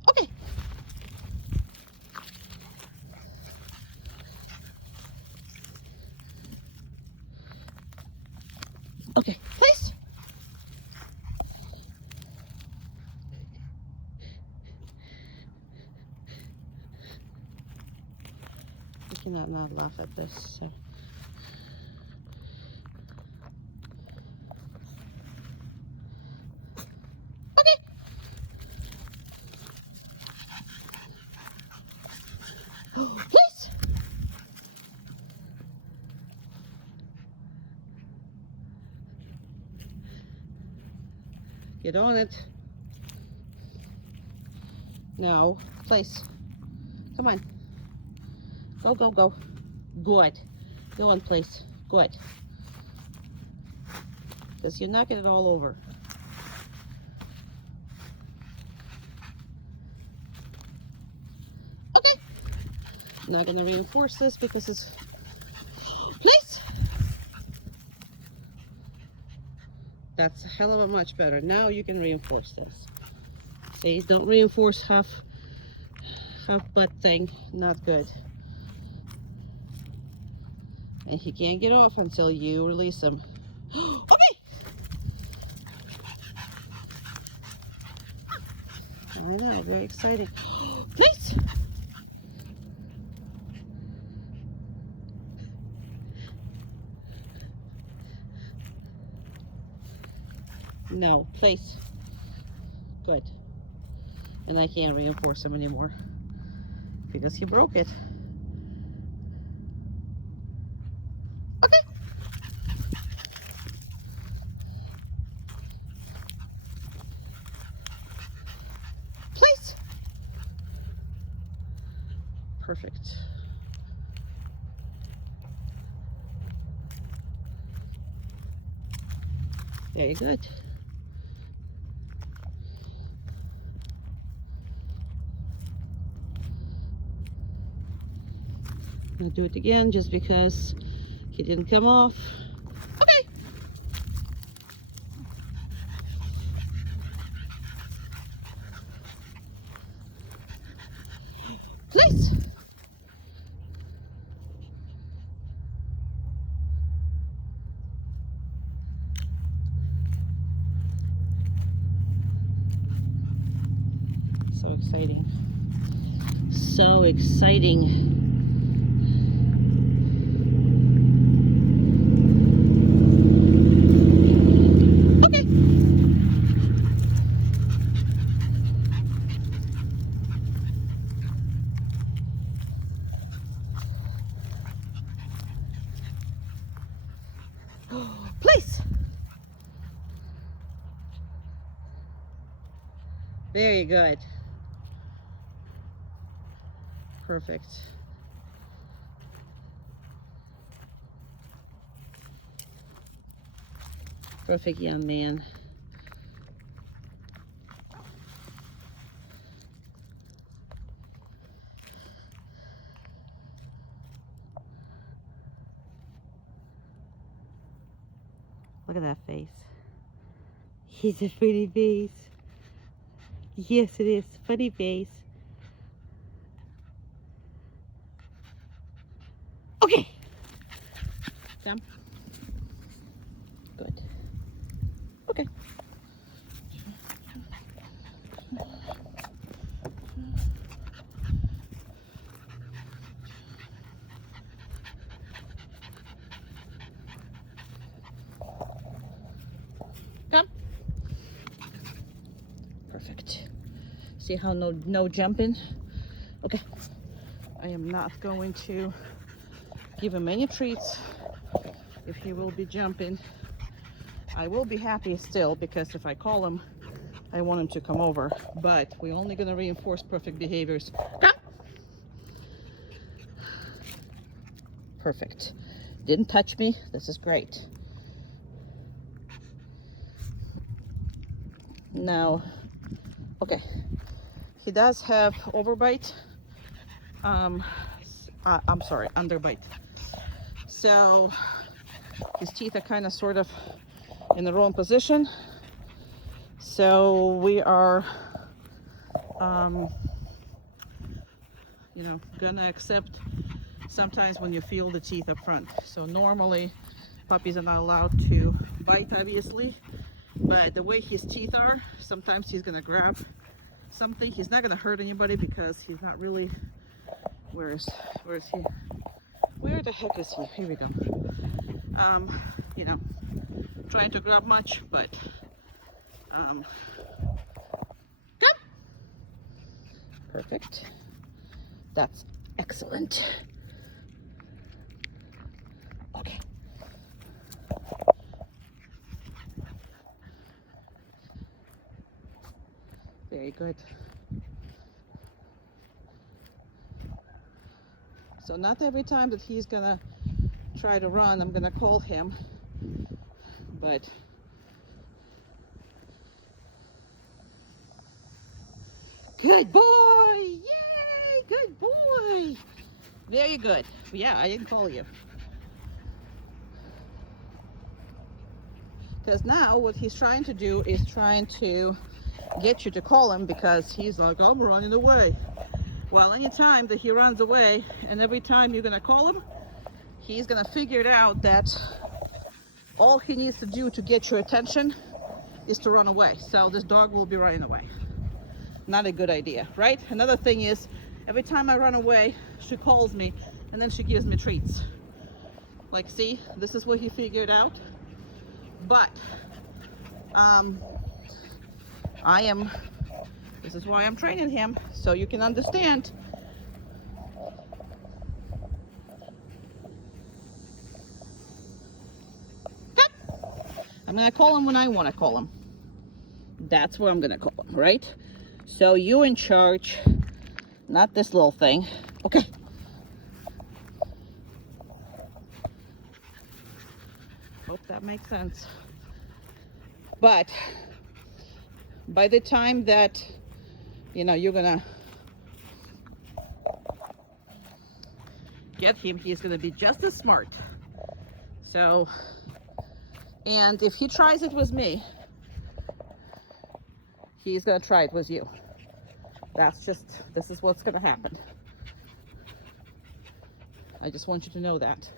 Okay. Okay. Please. You cannot not laugh at this. So. Okay. Please. Get on it. No. Place. Come on. Go, go, go. Good. Go on, place. Good. Because you're knocking it all over. Okay. I'm not going to reinforce this because it's... Place. That's a hell of a much better. Now you can reinforce this. See, don't reinforce half butt thing. Not good. And he can't get off until you release him. Okay. I know, very exciting. Please. No, place. Good. And I can't reinforce him anymore because he broke it. Okay. Place. Perfect. Very good. I'll do it again just because he didn't come off. Okay. Please. So exciting. So exciting. Place. Very good. Perfect. Perfect young man. Look at that face. He's a pretty face. Yes, it is. Funny face. Okay. Come. Good. Okay. Come. Perfect. See how no jumping? Okay. I am not going to give him any treats if he will be jumping. I will be happy still because if I call him I want him to come over, but we're only gonna reinforce perfect behaviors. Come. Perfect. Didn't touch me. This is great. Now, okay. He does have overbite. I'm sorry, underbite. So his teeth are kind of sort of in the wrong position. So we are, you know, gonna accept sometimes when you feel the teeth up front. So normally puppies are not allowed to bite, obviously, but the way his teeth are, sometimes he's gonna grab something. He's not gonna hurt anybody because he's not really, where is he? Where the heck is he? Here we go. You know, trying to grab much, but come. Perfect. That's excellent. Okay. Very good. So not every time that he's gonna try to run, I'm gonna call him, but good boy! Yay! Good boy! Very good. Yeah, I didn't call you. Because now what he's trying to do is trying to get you to call him because he's like, I'm running away. Well, anytime that he runs away and every time you're gonna call him, he's gonna figure it out that all he needs to do to get your attention is to run away. So this dog will be running away. Not a good idea, right? Another thing is, every time I run away, she calls me and then she gives me treats. Like, see, this is what he figured out. But this is why I'm training him, so you can understand. I'm gonna call him when I want to call him. That's where I'm gonna call him, right? So you in charge, not this little thing. Okay. Hope that makes sense. But by the time that, you know, you're gonna get him, he's gonna be just as smart. So, and if he tries it with me, he's gonna try it with you. This is what's gonna happen. I just want you to know that.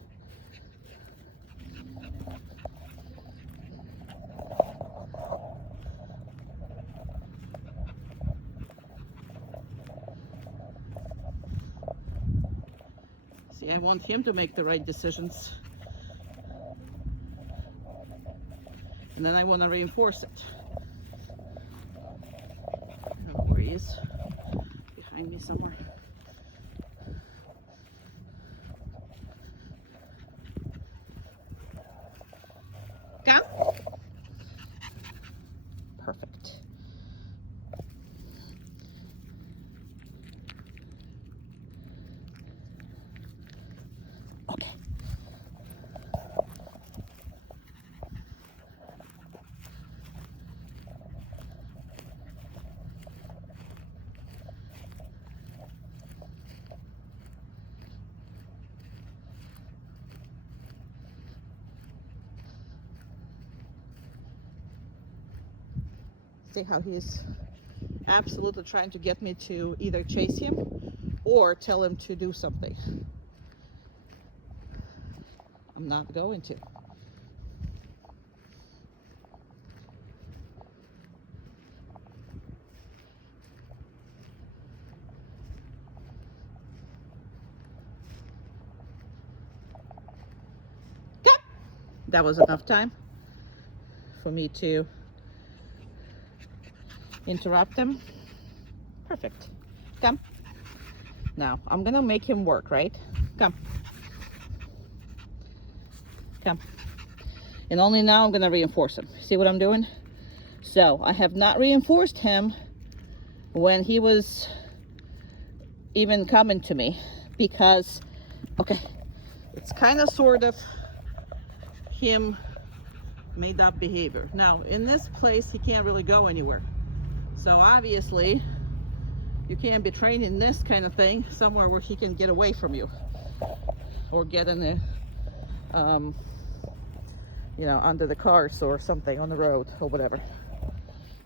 See, I want him to make the right decisions. And then I want to reinforce it. Oh, where he is. Behind me somewhere. Go. Perfect. Okay. See how he's absolutely trying to get me to either chase him or tell him to do something. I'm not going to. Yep. That was enough time for me to interrupt them. Perfect. Come. Now, I'm gonna make him work, right? Come. Come. And only now I'm gonna reinforce him. See what I'm doing? So I have not reinforced him when he was even coming to me, because, okay, it's kind of sort of him made up behavior. Now in this place he can't really go anywhere, so obviously you can't be training this kind of thing somewhere where he can get away from you or get in the you know, under the cars or something on the road or whatever.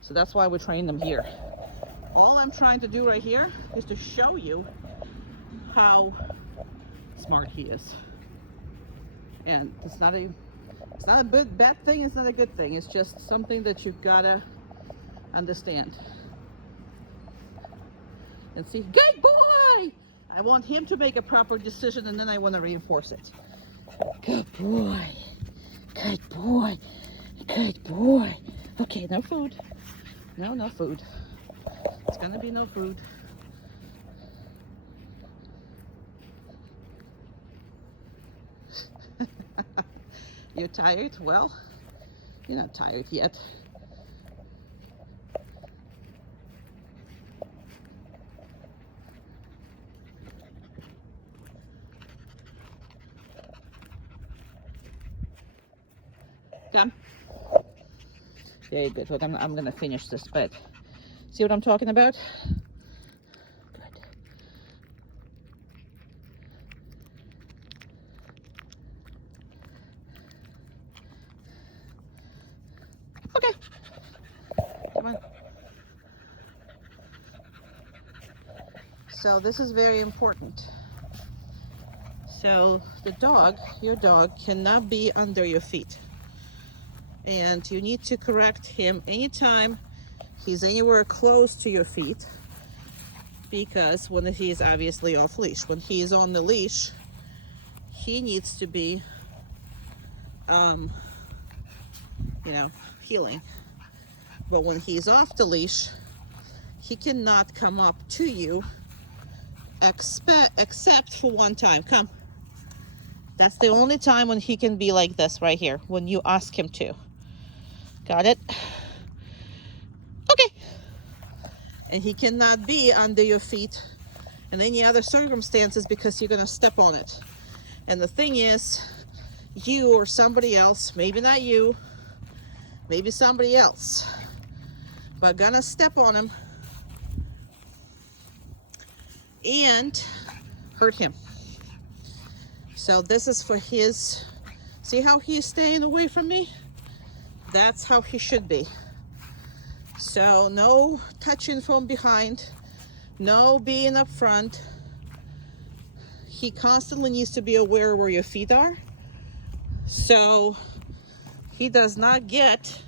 So that's why we train them here. All I'm trying to do right here is to show you how smart he is. And it's not a bad thing, it's not a good thing. It's just something that you've gotta understand. And see, good boy! I want him to make a proper decision, and then I want to reinforce it. Good boy. Good boy. Good boy. Okay, no food. No food. It's gonna be no food. You're tired? Well, you're not tired yet. Come. Very good. Look, I'm gonna finish this bed. See what I'm talking about? Good. Okay. Come on. So this is very important. So the dog, your dog, cannot be under your feet. And you need to correct him anytime he's anywhere close to your feet, because when he is obviously off leash, when he is on the leash, he needs to be you know, healing. But when he's off the leash, he cannot come up to you except for one time. Come. That's the only time when he can be like this right here, when you ask him to. Got it? Okay. And he cannot be under your feet in any other circumstances, because you're going to step on it. And the thing is, you or somebody else, maybe not you, maybe somebody else, but gonna step on him and hurt him. So this is for his, see how he's staying away from me? That's how he should be. So no touching from behind, no being up front. He constantly needs to be aware where your feet are, so he does not get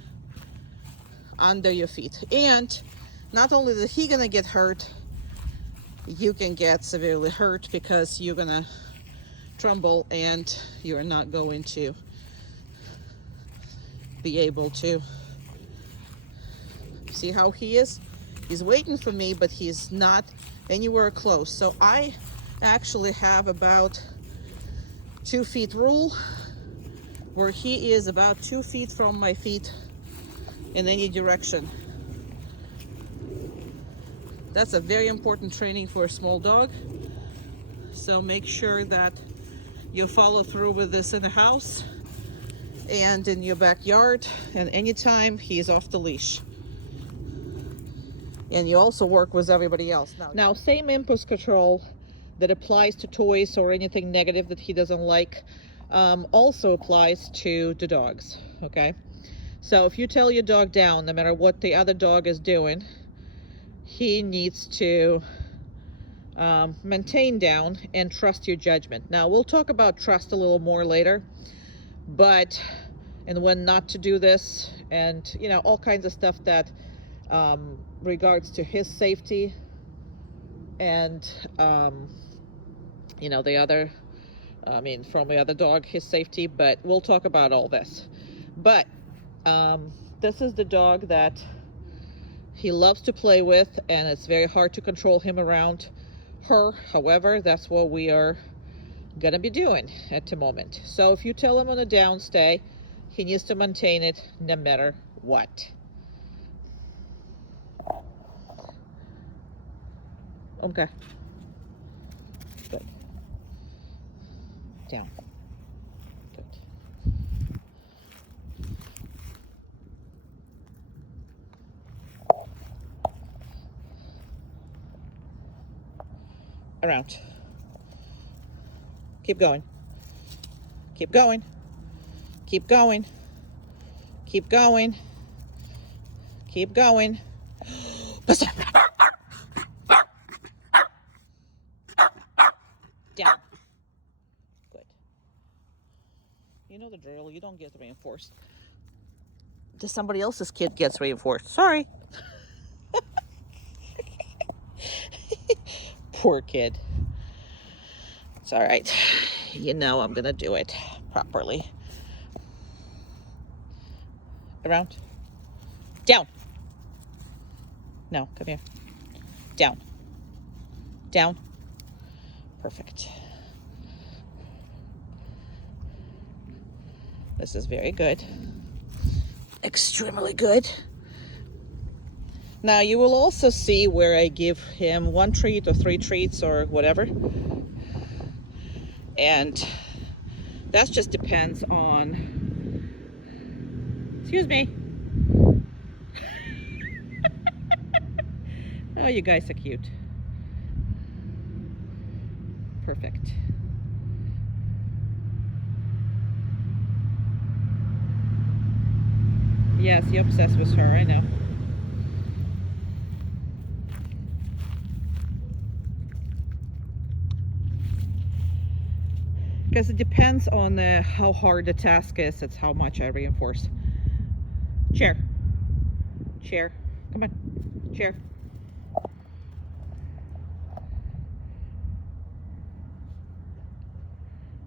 under your feet. And not only that he gonna get hurt, you can get severely hurt, because you're gonna tremble and you're not going to be able to. See how he is? He's waiting for me, but he's not anywhere close. So I actually have about 2 feet rule, where he is about 2 feet from my feet in any direction. That's a very important training for a small dog. So make sure that you follow through with this in the house and in your backyard, and anytime he's off the leash. And you also work with everybody else. Now same impulse control that applies to toys or anything negative that he doesn't like also applies to the dogs, okay? So if you tell your dog down, no matter what the other dog is doing, he needs to maintain down and trust your judgment. Now we'll talk about trust a little more later, but, and when not to do this, and you know, all kinds of stuff that regards to his safety and you know, the other, I mean, from the other dog, his safety, but we'll talk about all this. But this is the dog that he loves to play with, and it's very hard to control him around her. However, that's what we are gonna be doing at the moment. So if you tell him on a down stay, he needs to maintain it no matter what. Okay. Good. Down. Good. Around. Keep going. Keep going. Keep going. Keep going. Keep going. Listen. Down. Good. You know the drill. You don't get reinforced. Just somebody else's kid gets reinforced. Sorry. Poor kid. It's all right. You know I'm gonna do it properly. Around. Down. No, come here. Down. Down. Perfect. This is very good. Extremely good. Now you will also see where I give him 1 treat or 3 treats or whatever. And that just depends on, excuse me. Oh, you guys are cute. Perfect. Yes, you're obsessed with her, I know. Because it depends on how hard the task is, it's how much I reinforce. Chair. Chair. Come on. Chair.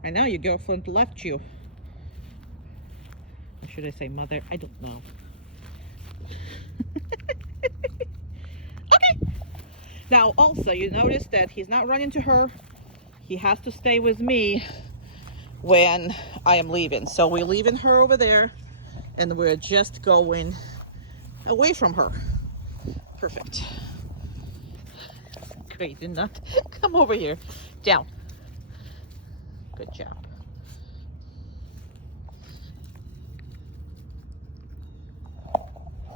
I know your girlfriend left you. Or should I say mother? I don't know. Okay. Now also you notice that he's not running to her. He has to stay with me when I am leaving. So we're leaving her over there and we're just going away from her. Perfect. Great, did not come over here. Down. Good job.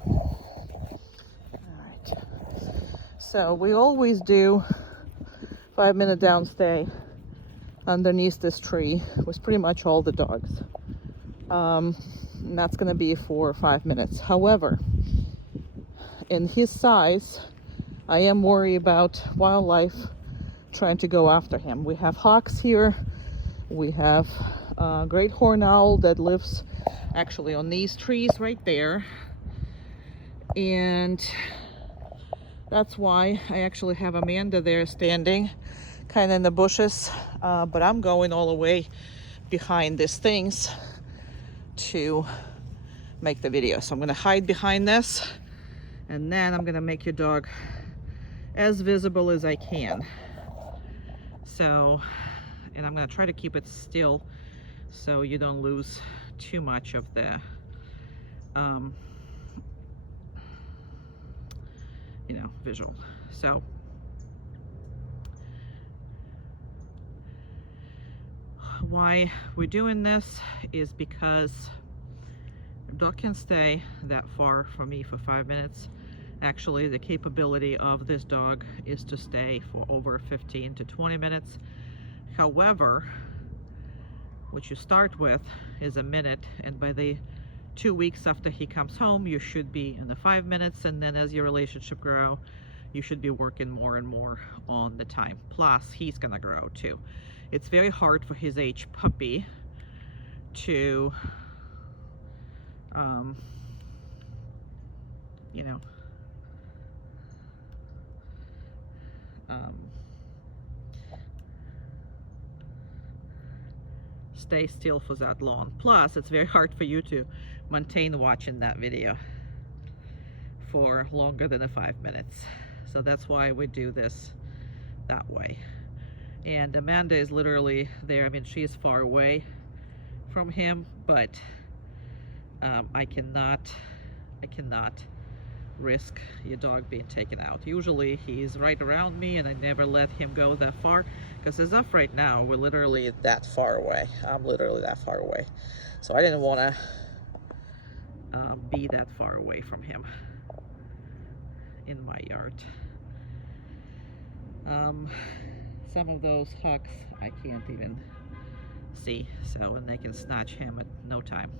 All right. So we always do 5-minute downstay underneath this tree with pretty much all the dogs. And that's gonna be for 5 minutes. However, in his size, I am worried about wildlife trying to go after him. We have hawks here. We have a great horned owl that lives actually on these trees right there. And that's why I actually have Amanda there standing kind of in the bushes. But I'm going all the way behind these things to make the video. So I'm gonna hide behind this and then I'm gonna make your dog as visible as I can. So, and I'm gonna try to keep it still so you don't lose too much of the, visual. So, why we're doing this is because the dog can stay that far from me for 5 minutes. Actually, the capability of this dog is to stay for over 15 to 20 minutes. However, what you start with is a minute, and by the 2 weeks after he comes home, you should be in the 5 minutes, and then as your relationship grow, you should be working more and more on the time. Plus, he's gonna grow too. It's very hard for his age puppy to, stay still for that long. Plus, it's very hard for you to maintain watching that video for longer than 5 minutes. So that's why we do this that way. And Amanda is literally there. I mean, she is far away from him, but I cannot risk your dog being taken out. Usually he's right around me and I never let him go that far, because as of right now, we're literally that far away. I'm literally that far away. So I didn't want to be that far away from him in my yard. Some of those hawks I can't even see, so they can snatch him at no time.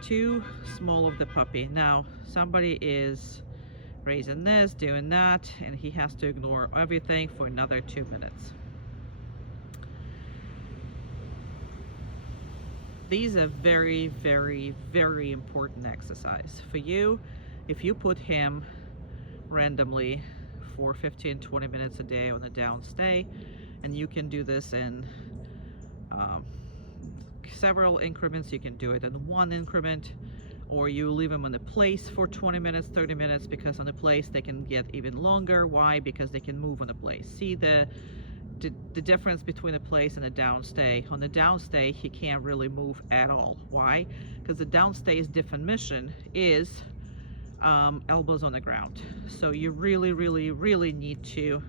Too small of the puppy. Now somebody is raising this, doing that, and he has to ignore everything for another 2 minutes. These are very, very, very important exercise for you. If you put him randomly for 15-20 minutes a day on a downstay, and you can do this in several increments. You can do it in one increment, or you leave them on the place for 20 minutes, 30 minutes, because on the place they can get even longer. Why? Because they can move on the place. See the difference between a place and a downstay. On the downstay, he can't really move at all. Why? Because the downstay's definition is elbows on the ground. So you really, really, really need to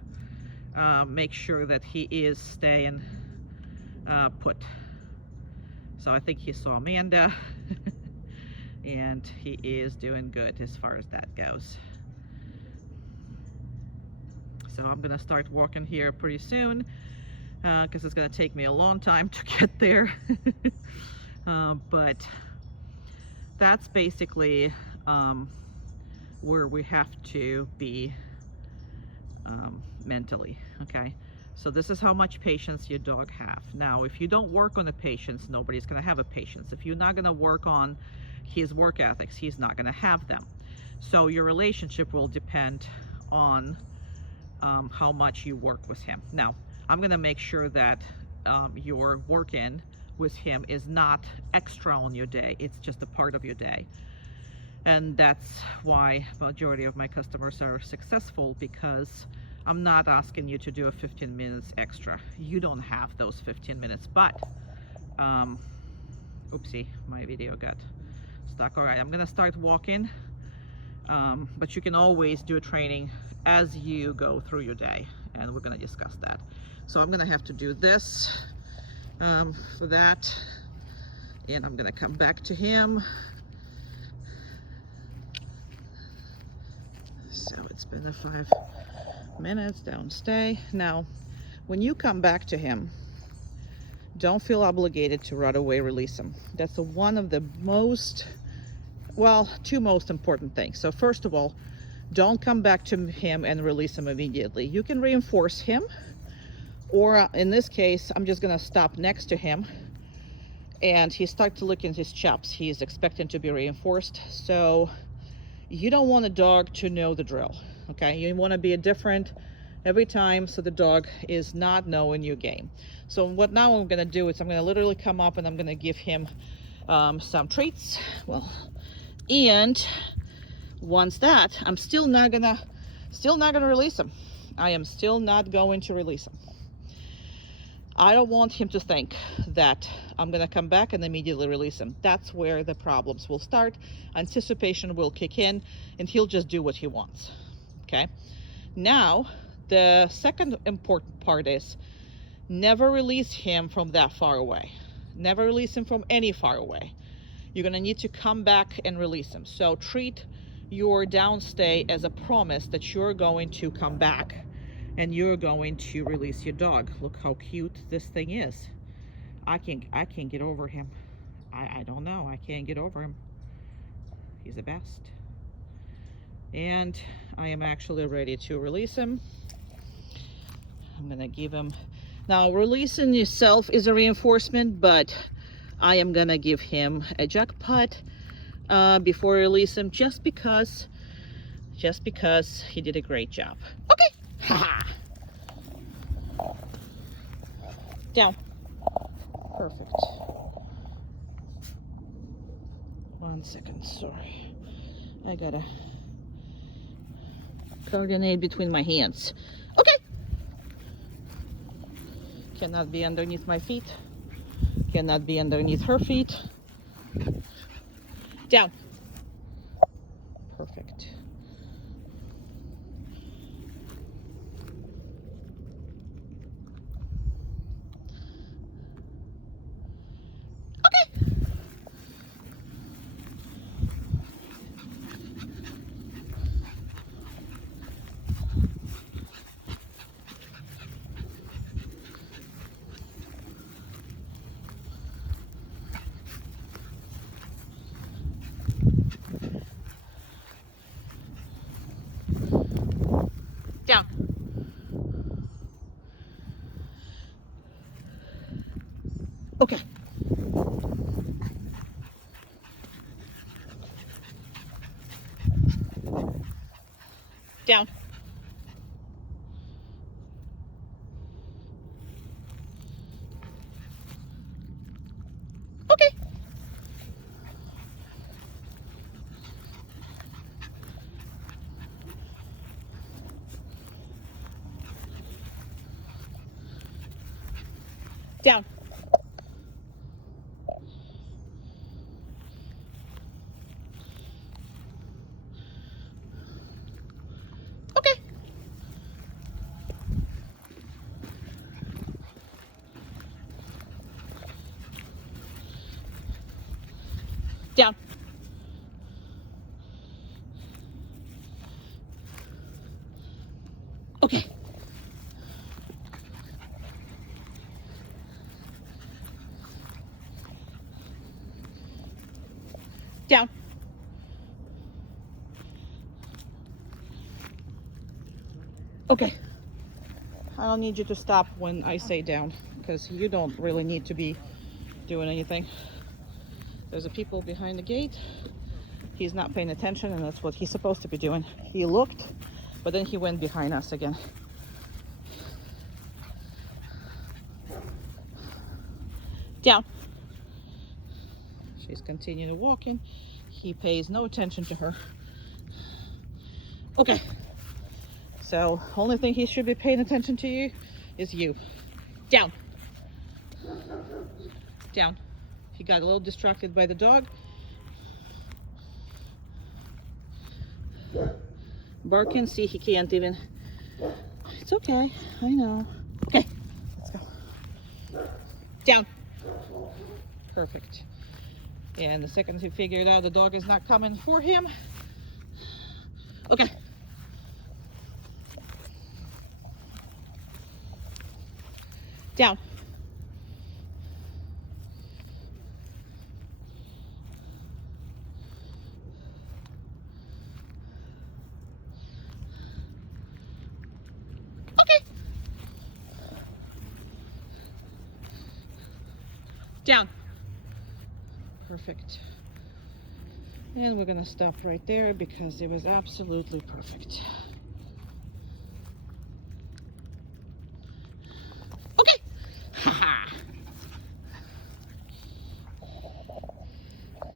make sure that he is staying put. So I think he saw Amanda and he is doing good as far as that goes. So I'm gonna start walking here pretty soon, because it's gonna take me a long time to get there. But that's basically where we have to be mentally, okay? So this is how much patience your dog have. Now, if you don't work on the patience, nobody's gonna have a patience. If you're not gonna work on his work ethics, he's not gonna have them. So your relationship will depend on how much you work with him. Now, I'm gonna make sure that your work-in with him is not extra on your day. It's just a part of your day. And that's why majority of my customers are successful, because I'm not asking you to do a 15 minutes extra. You don't have those 15 minutes, but oopsie, my video got stuck. All right, I'm gonna start walking, but you can always do a training as you go through your day, and we're gonna discuss that. So I'm gonna have to do this for that, and I'm gonna come back to him. So it's been a 5 minutes downstay. Now, when you come back to him, don't feel obligated to right away release him. That's one of the most, well, two most important things. So first of all, don't come back to him and release him immediately. You can reinforce him, or in this case, I'm just gonna stop next to him and he starts to look in his chops. He's expecting to be reinforced. So you don't want a dog to know the drill, okay? You want to be different every time, so the dog is not knowing your game. So what now I'm going to do is I'm going to literally come up and I'm going to give him some treats. Well, and once that, I'm still not gonna release him. I am still not going to release him. I don't want him to think that I'm gonna come back and immediately release him. That's where the problems will start. Anticipation will kick in and he'll just do what he wants, okay? Now, the second important part is never release him from that far away. Never release him from any far away. You're gonna need to come back and release him. So treat your downstay as a promise that you're going to come back and you're going to release your dog. Look how cute this thing is. I can't get over him. I don't know. I can't get over him. He's the best. And I am actually ready to release him. I'm gonna give him. Now, releasing yourself is a reinforcement, but I am gonna give him a jackpot before I release him, just because he did a great job. Okay. Ha! Down. Perfect. 1 second, sorry. I gotta coordinate between my hands. Okay. Cannot be underneath my feet. Cannot be underneath her feet. Down. Perfect. Okay. Down. Okay. Down. Okay. Down. Okay. Down. Okay. I don't need you to stop when I say down, because you don't really need to be doing anything. There's a people behind the gate. He's not paying attention, and that's what he's supposed to be doing. He looked, but then he went behind us again. Down. She's continuing walking. He pays no attention to her. Okay. So, only thing he should be paying attention to you is you. Down. Down. He got a little distracted by the dog. Barking, see, he can't even. It's okay, I know. Okay, let's go. Down. Perfect. And the second he figured out the dog is not coming for him. Okay. Down. Okay. Down. Perfect. And we're gonna stop right there because it was absolutely perfect. Okay. Haha.